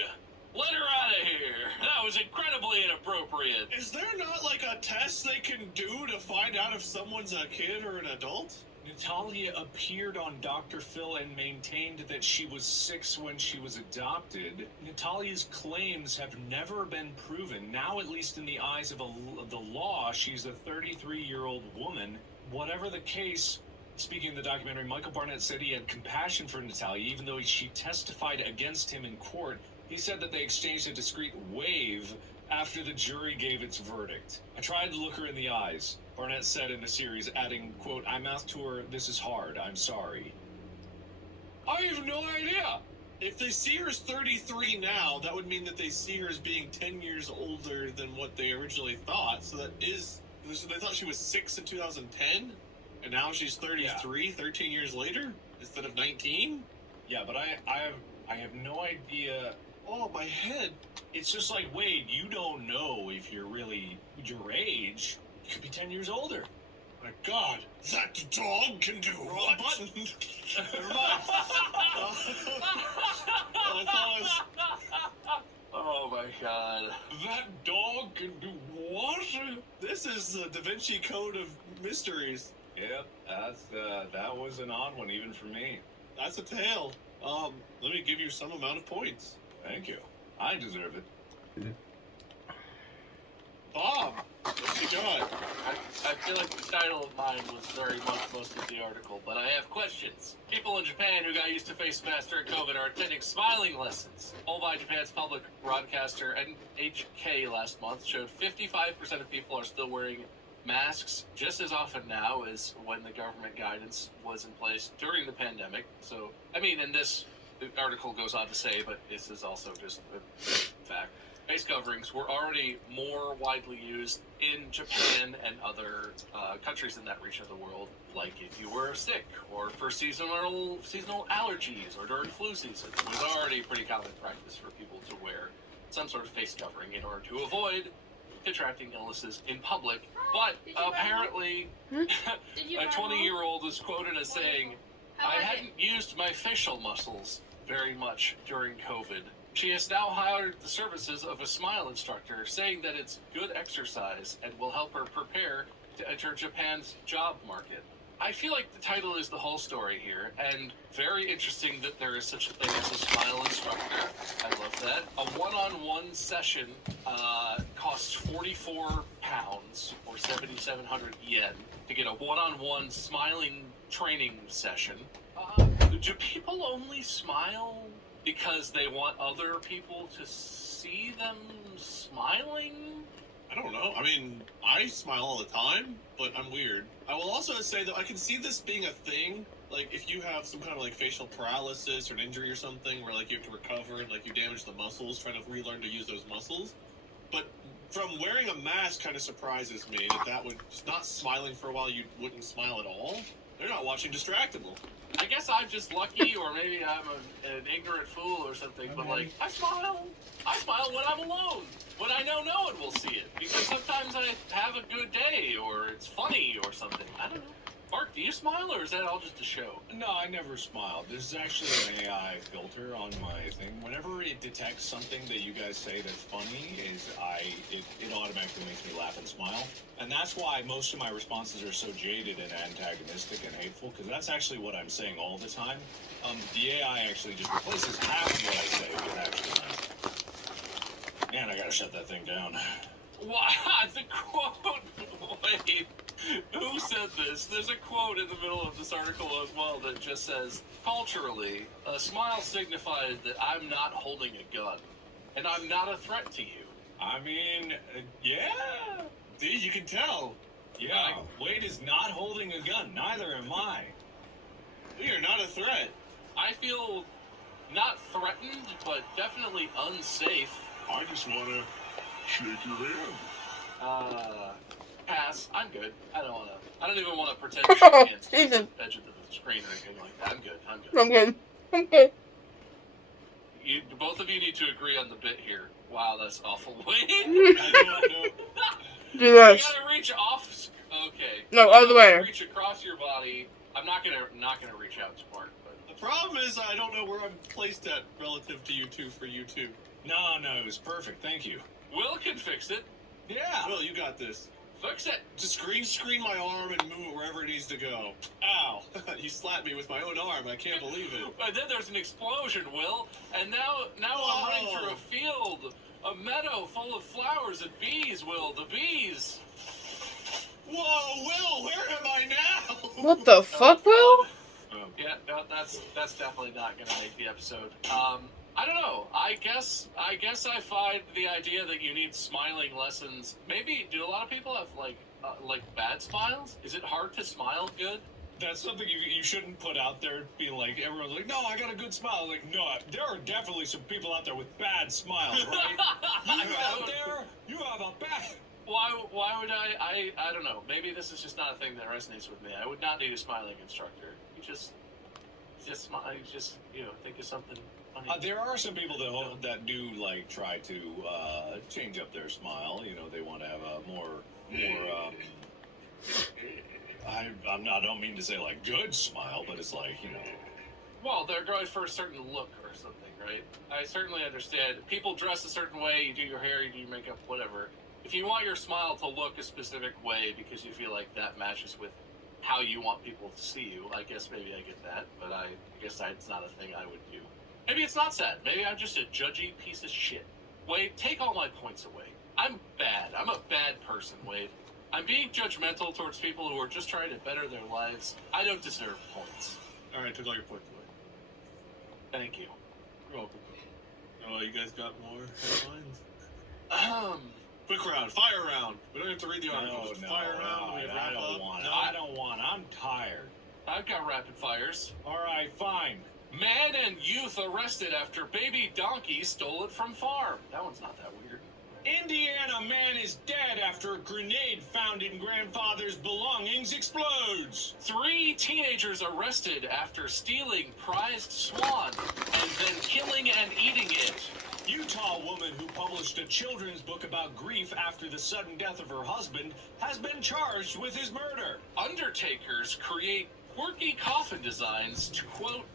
Let her out of here! That was incredibly inappropriate! Is there not like a test they can do to find out if someone's a kid or an adult? Natalia appeared on Dr. Phil and maintained that she was 6 when she was adopted. Natalia's claims have never been proven. Now, at least in the eyes of the law, she's a 33-year-old woman. Whatever the case, speaking of the documentary, Michael Barnett said he had compassion for Natalia, even though she testified against him in court. He said that they exchanged a discreet wave after the jury gave its verdict. I tried to look her in the eyes, Barnett said in the series, adding, quote, I mouthed to her, this is hard, I'm sorry. I have no idea. If they see her as 33 now, that would mean that they see her as being 10 years older than what they originally thought. So they thought she was 6 in 2010, and now she's 33, 13 years later, instead of 19? Yeah, but I have no idea. Oh, my head. It's just like, Wade, you don't know if you're really your age. You could be 10 years older. My God, that dog can do what? Button. Never mind. I thought it was... Oh my God. That dog can do what? This is the Da Vinci Code of mysteries. Yep, that was an odd one even for me. That's a tale. Let me give you some amount of points. Thank you. I deserve it. Bob, what you got? I feel like the title of mine was very much most of the article, but I have questions. People in Japan who got used to face masks during COVID are attending smiling lessons. Poll by Japan's public broadcaster NHK last month showed 55% of people are still wearing masks just as often now as when the government guidance was in place during the pandemic. So, I mean, and this the article goes on to say, but this is also just a fact. Face coverings were already more widely used in Japan and other countries in that region of the world, like if you were sick or for seasonal allergies or during flu season. It was already pretty common practice for people to wear some sort of face covering in order to avoid contracting illnesses in public. But apparently, a 20-year-old was quoted as saying, I hadn't used my facial muscles very much during COVID. She has now hired the services of a smile instructor, saying that it's good exercise and will help her prepare to enter Japan's job market. I feel like the title is the whole story here, and very interesting that there is such a thing as a smile instructor. I love that. A one-on-one session costs £44 or 7,700 yen to get a one-on-one smiling training session. Do people only smile because they want other people to see them smiling? I don't know. I mean, I smile all the time, but I'm weird. I will also say that I can see this being a thing. Like, if you have some kind of, like, facial paralysis or an injury or something where, like, you have to recover and, like, you damage the muscles, trying to relearn to use those muscles. But from wearing a mask kind of surprises me that would, just not smiling for a while, you wouldn't smile at all. They're not watching Distractible. I guess I'm just lucky, or maybe I'm an ignorant fool or something, but, like, I smile when I'm alone, when I know no one will see it, because sometimes I have a good day, or it's funny, or something. I don't know. Mark, do you smile, or is that all just a show? No, I never smiled. There's actually an AI filter on my thing. Whenever it detects something that you guys say that's funny, it automatically makes me laugh and smile. And that's why most of my responses are so jaded and antagonistic and hateful, because that's actually what I'm saying all the time. The AI actually just replaces half of what I say with actually nice. Man, I gotta shut that thing down. What? The quote? Wait. Who said this? There's a quote in the middle of this article as well that just says, culturally, a smile signifies that I'm not holding a gun, and I'm not a threat to you. I mean, yeah. See, you can tell. Yeah, Wade is not holding a gun. Neither am I. We are not a threat. I feel not threatened, but definitely unsafe. I just want to shake your hand. Pass. I'm good. I don't even want to pretend to shake hands to the edge of the screen or anything like that. I'm good. I'm good. Both of you need to agree on the bit here. Wow, that's awful. Wait. I don't know. Do this. You gotta reach off. Okay. No, other way. Reach across your body. I'm not gonna reach out to Mark. But The problem is I don't know where I'm placed at relative to you two for you two. No, it was perfect. Thank you. Will can fix it. Yeah. Will, you got this. Fix it. Just green screen my arm and move it wherever it needs to go. Ow! You slapped me with my own arm. I can't believe it. And then there's an explosion, Will. And now I'm running through a field, a meadow full of flowers and bees, Will. The bees. Whoa, Will, where am I now? What the fuck, Will? Yeah, no, that's definitely not gonna make the episode. I don't know. I guess I find the idea that you need smiling lessons. Maybe do a lot of people have like bad smiles? Is it hard to smile good? That's something you shouldn't put out there, being like, everyone's like, no, I got a good smile. Like, no, there are definitely some people out there with bad smiles, right? You out there, you have a bad... Why would I don't know. Maybe this is just not a thing that resonates with me. I would not need a smiling instructor. You just smile. You just, think of something funny. There are some people that do, like, try to change up their smile. They want to have a more I don't mean to say, like, good smile, but it's like, Well, they're going for a certain look or something, right? I certainly understand. People dress a certain way, you do your hair, you do your makeup, whatever. If you want your smile to look a specific way because you feel like that matches with how you want people to see you, I guess maybe I get that, but I guess that's not a thing I would do. Maybe it's not sad. Maybe I'm just a judgy piece of shit. Wade, take all my points away. I'm bad. I'm a bad person, Wade. I'm being judgmental towards people who are just trying to better their lives. I don't deserve points. Alright, took all your points away. Thank you. You're welcome. Oh, you guys got more headlines? Quick round, fire round. We don't have to read the articles. No, fire round. I don't want. I'm tired. I've got rapid fires. All right, fine. Man and youth arrested after baby donkey stole it from farm. That one's not that weird. Indiana man is dead after a grenade found in grandfather's belongings explodes. 3 teenagers arrested after stealing prized swan and then killing and eating it. Utah woman who published a children's book about grief after the sudden death of her husband has been charged with his murder. Undertakers create quirky coffin designs to, quote,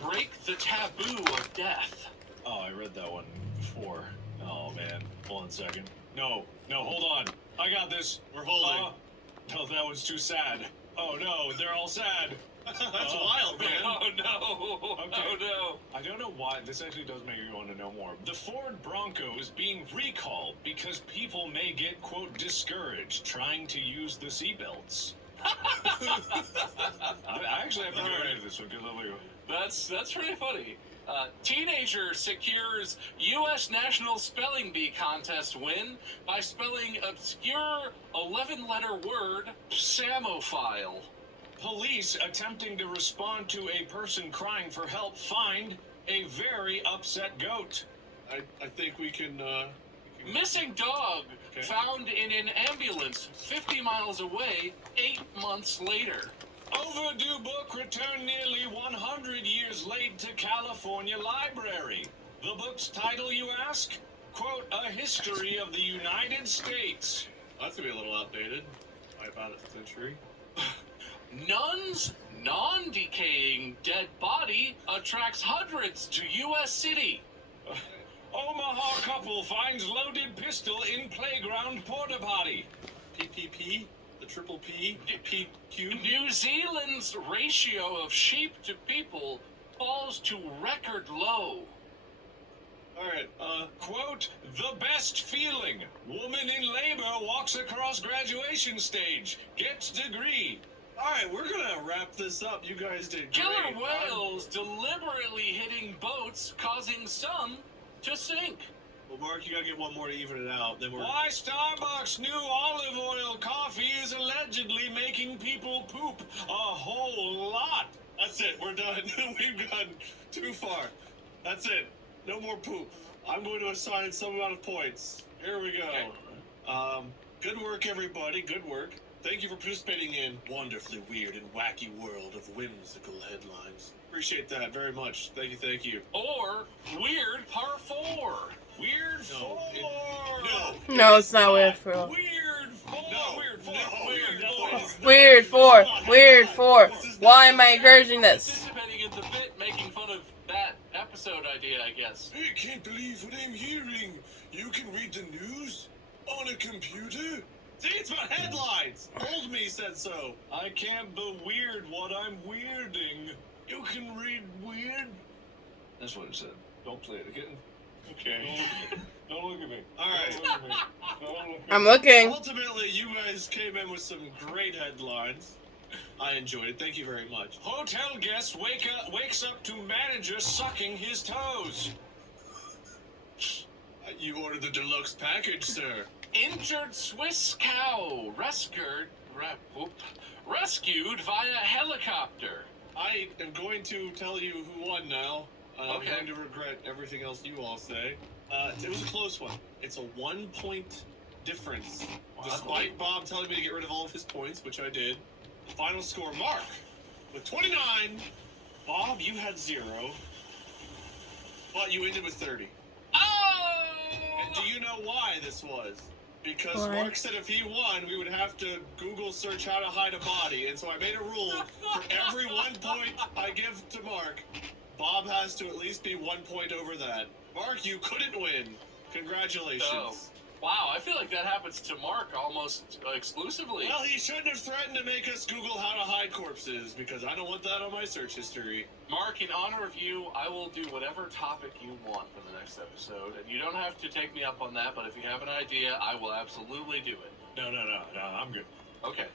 break the taboo of death. Oh, I read that one before. Oh, man. Hold on a second. No, hold on. I got this. We're holding. No, that one's too sad. Oh, no, they're all sad. That's wild, man. Oh, no. Okay. Oh, no. I don't know why. This actually does make me want to know more. The Ford Bronco is being recalled because people may get, quote, discouraged trying to use the seatbelts. I actually have to go into this one because I'm like... That's pretty funny. Teenager secures U.S. National Spelling Bee Contest win by spelling obscure 11-letter word Samophile. Police attempting to respond to a person crying for help find a very upset goat. I think we can, Missing dog Okay. found in an ambulance 50 miles away 8 months later. Overdue book returned nearly 100 years late to California Library. The book's title, you ask? Quote, A History of the United States. That's gonna be a little outdated by about a century. Nun's non-decaying dead body attracts hundreds to U.S. city. Omaha couple finds loaded pistol in playground porta potty. PPP? The triple P? PQ? New Zealand's ratio of sheep to people falls to record low. Alright, Quote, the best feeling. Woman in labor walks across graduation stage. Gets degree. alright, we're gonna wrap this up. You guys did great. Killer whales deliberately hitting boats, causing some to sink. Well, Mark, you gotta get one more to even it out. Then we're... Why Starbucks new olive oil coffee is allegedly making people poop a whole lot. That's it. We're done. We've gone too far. That's it. No more poop. I'm going to assign some amount of points. Here we go. Good work, everybody. Good work. Thank you for participating in wonderfully weird and wacky world of whimsical headlines. Appreciate that very much. Thank you. Thank you. Or Weird Part 4. Weird No, four. No, it's not weird for. Weird four. No. Weird four. No. Weird No, four. it is not. Weird for. Weird for. Why am I encouraging this? Participating in the bit, making fun of that episode idea, I guess. I can't believe what I'm hearing. You can read the news on a computer? See, it's about headlines. Old me said so. I can't be-weird what I'm weirding. You can read weird? That's what it said. Don't play it again. Okay. Don't look at me. All right. Don't look at me. Don't look at me. I'm looking. Ultimately, you guys came in with some great headlines. I enjoyed it. Thank you very much. Hotel guest wakes up to manager sucking his toes. You ordered the deluxe package, sir. Injured Swiss cow rescued via helicopter. I am going to tell you who won now. I'm Okay. going to regret everything else you all say. It was a close one. It's a 1 point difference. Despite Bob telling me to get rid of all of his points, which I did. The final score, Mark, with 29. Bob, you had 0. But you ended with 30. Oh! And do you know why this was? Because Why? Mark said if he won, we would have to Google search how to hide a body. And so I made a rule for every 1 point I give to Mark, Bob has to at least be 1 point over that. Mark, you couldn't win. Congratulations. Oh. Wow, I feel like that happens to Mark almost exclusively. Well, he shouldn't have threatened to make us Google how to hide corpses, because I don't want that on my search history. Mark, in honor of you, I will do whatever topic you want for the next episode. And you don't have to take me up on that, but if you have an idea, I will absolutely do it. No, I'm good. Okay.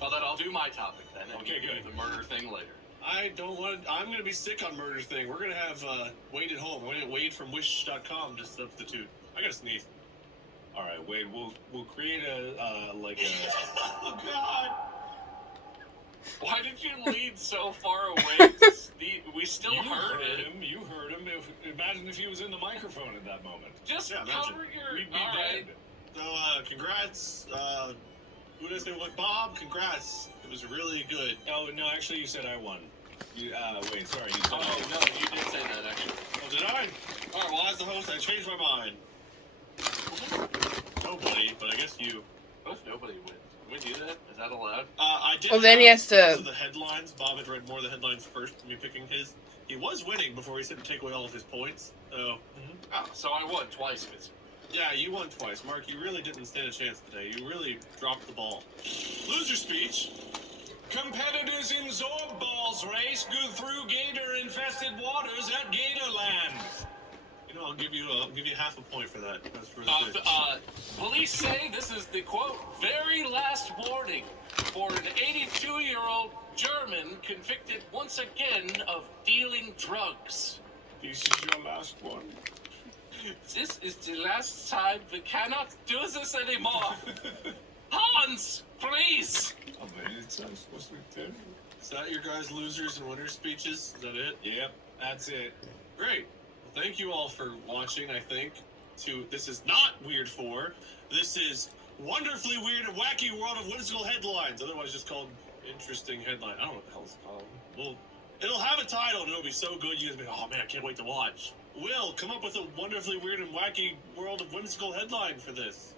Well, then I'll do my topic then. And Okay, you can good. do the murder thing later. I don't want to, I'm going to be sick on murder thing. We're going to have Wade at home. We're going to Wade from Wish.com to substitute. I got to sneeze. All right, Wade. We'll create a Oh, God. Why did you lean so far away? We still You heard it. him. You heard him. Imagine if he was in the microphone at that moment. Just Yeah, imagine. cover your... We'd be All right. dead. So, congrats. Who did I say what? Bob, congrats. It was really good. Oh no, actually, you said I won. Wait, sorry. You said Oh, I won. no, you did say that, actually. Oh, did I? All right, well, as the host, I changed my mind. Nobody, but I guess you. What if nobody wins? Can we do that? Is that allowed? I did. Well, then he has to- because of the headlines. Bob had read more of the headlines first than me picking his. He was winning before he said to take away all of his points. So, Oh, so I won twice, Vince. yeah, you won twice. Mark, you really didn't stand a chance today. You really dropped the ball. Loser speech. Competitors in Zorb Balls race go through gator-infested waters at Gatorland. You know, I'll give you half a point for that. That's really good. Police say this is the, quote, very last warning for an 82-year-old German convicted once again of dealing drugs. This is your last one. This is the last time. We cannot do this anymore. Hans, please. Oh, man, it sounds supposed to be terrible. Is that your guys' losers and winners speeches? Is that it? Yep, that's it. Great. Well, thank you all for watching, I think. This is not Weird 4. This is Wonderfully Weird and Wacky World of Whimsical Headlines, otherwise just called Interesting Headline. I don't know what the hell it's called. Well, it'll have a title and it'll be so good you guys will be, oh man, I can't wait to watch. Will, come up with a Wonderfully Weird and Wacky World of Whimsical Headline for this.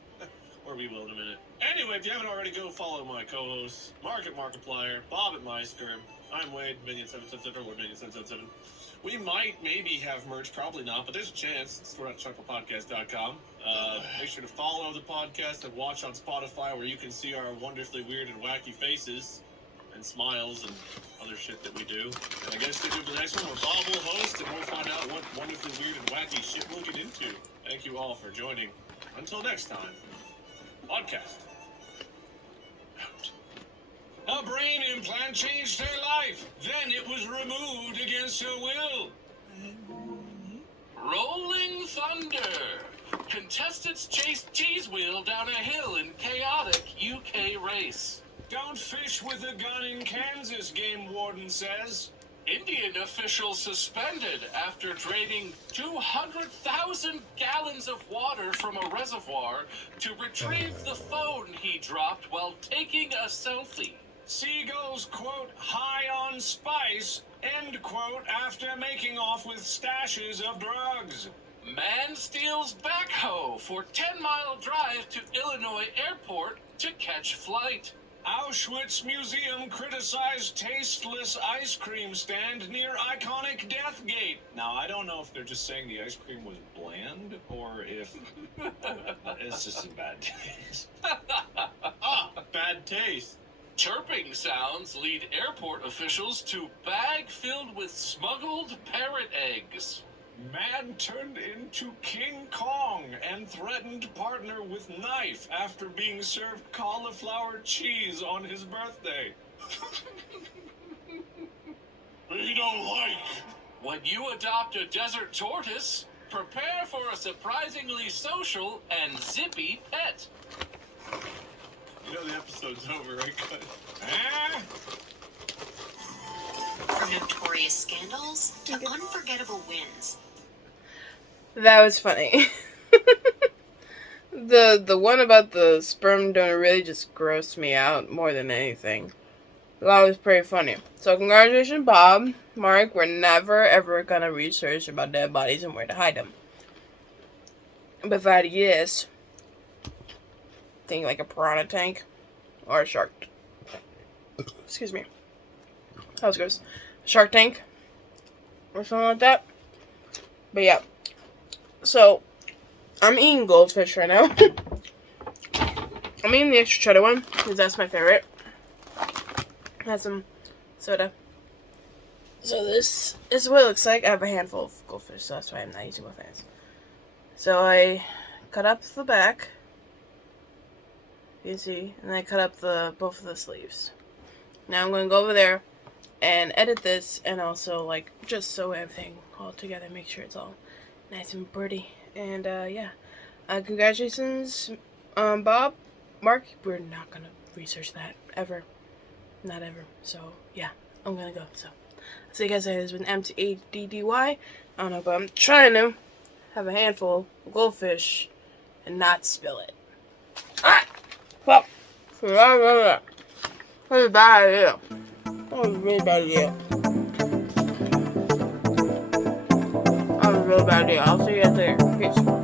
Or we will in a minute. Anyway, if you haven't already, go follow my co-hosts, Mark at Markiplier, Bob at Meisker. I'm Wade, Minion777, or Minion777. We might maybe have merch, probably not, but there's a chance. Store.chucklepodcast.com. Make sure to follow the podcast and watch on Spotify, where you can see our wonderfully weird and wacky faces and smiles and other shit that we do. And I guess to do the next one, where Bob will host, and we'll find out what wonderfully weird and wacky shit we'll get into. Thank you all for joining. Until next time, podcast. Out. A brain implant changed her life. Then it was removed against her will. Rolling Thunder. Contestants chase cheese wheel down a hill in chaotic UK race. Don't fish with a gun in Kansas, game warden says. Indian official suspended after draining 200,000 gallons of water from a reservoir to retrieve the phone he dropped while taking a selfie. Seagulls, quote, high on spice, end quote, after making off with stashes of drugs. Man steals backhoe for 10-mile drive to Illinois airport to catch flight. Auschwitz Museum criticized tasteless ice cream stand near iconic Death Gate. Now, I don't know if they're just saying the ice cream was bland or if it's just a bad taste. bad taste. Chirping sounds lead airport officials to bag filled with smuggled parrot eggs. Man turned into King Kong and threatened partner with knife after being served cauliflower cheese on his birthday. We don't like. When you adopt a desert tortoise, prepare for a surprisingly social and zippy pet. You know the episode's over, right, guys? Eh? From notorious scandals to unforgettable wins. That was funny. The one about the sperm donor really just grossed me out more than anything. That was pretty funny. So congratulations, Bob. Mark, we're never ever gonna research about dead bodies and where to hide them. But if I had to guess, think like a piranha tank or a shark. Excuse me. That was gross. Shark tank or something like that. But yeah. So I'm eating goldfish right now. I'm eating the extra cheddar one because that's my favorite. Has some soda. So this is what it looks like. I have a handful of goldfish, so that's why I'm not using both hands. So I cut up the back. You can see, and I cut up both of the sleeves. Now I'm gonna go over there and edit this, and also like just sew everything all together, make sure it's all nice and pretty. And yeah, congratulations, Bob, Mark. We're not gonna research that ever. Not ever. So, yeah, I'm gonna go. So, see you guys later. This has been M.A.D.D.Y. I don't know, but I'm trying to have a handful of goldfish and not spill it. Alright! Well, that was a bad idea. That was a really bad idea. That was a really bad idea. I'll see you guys later. Peace.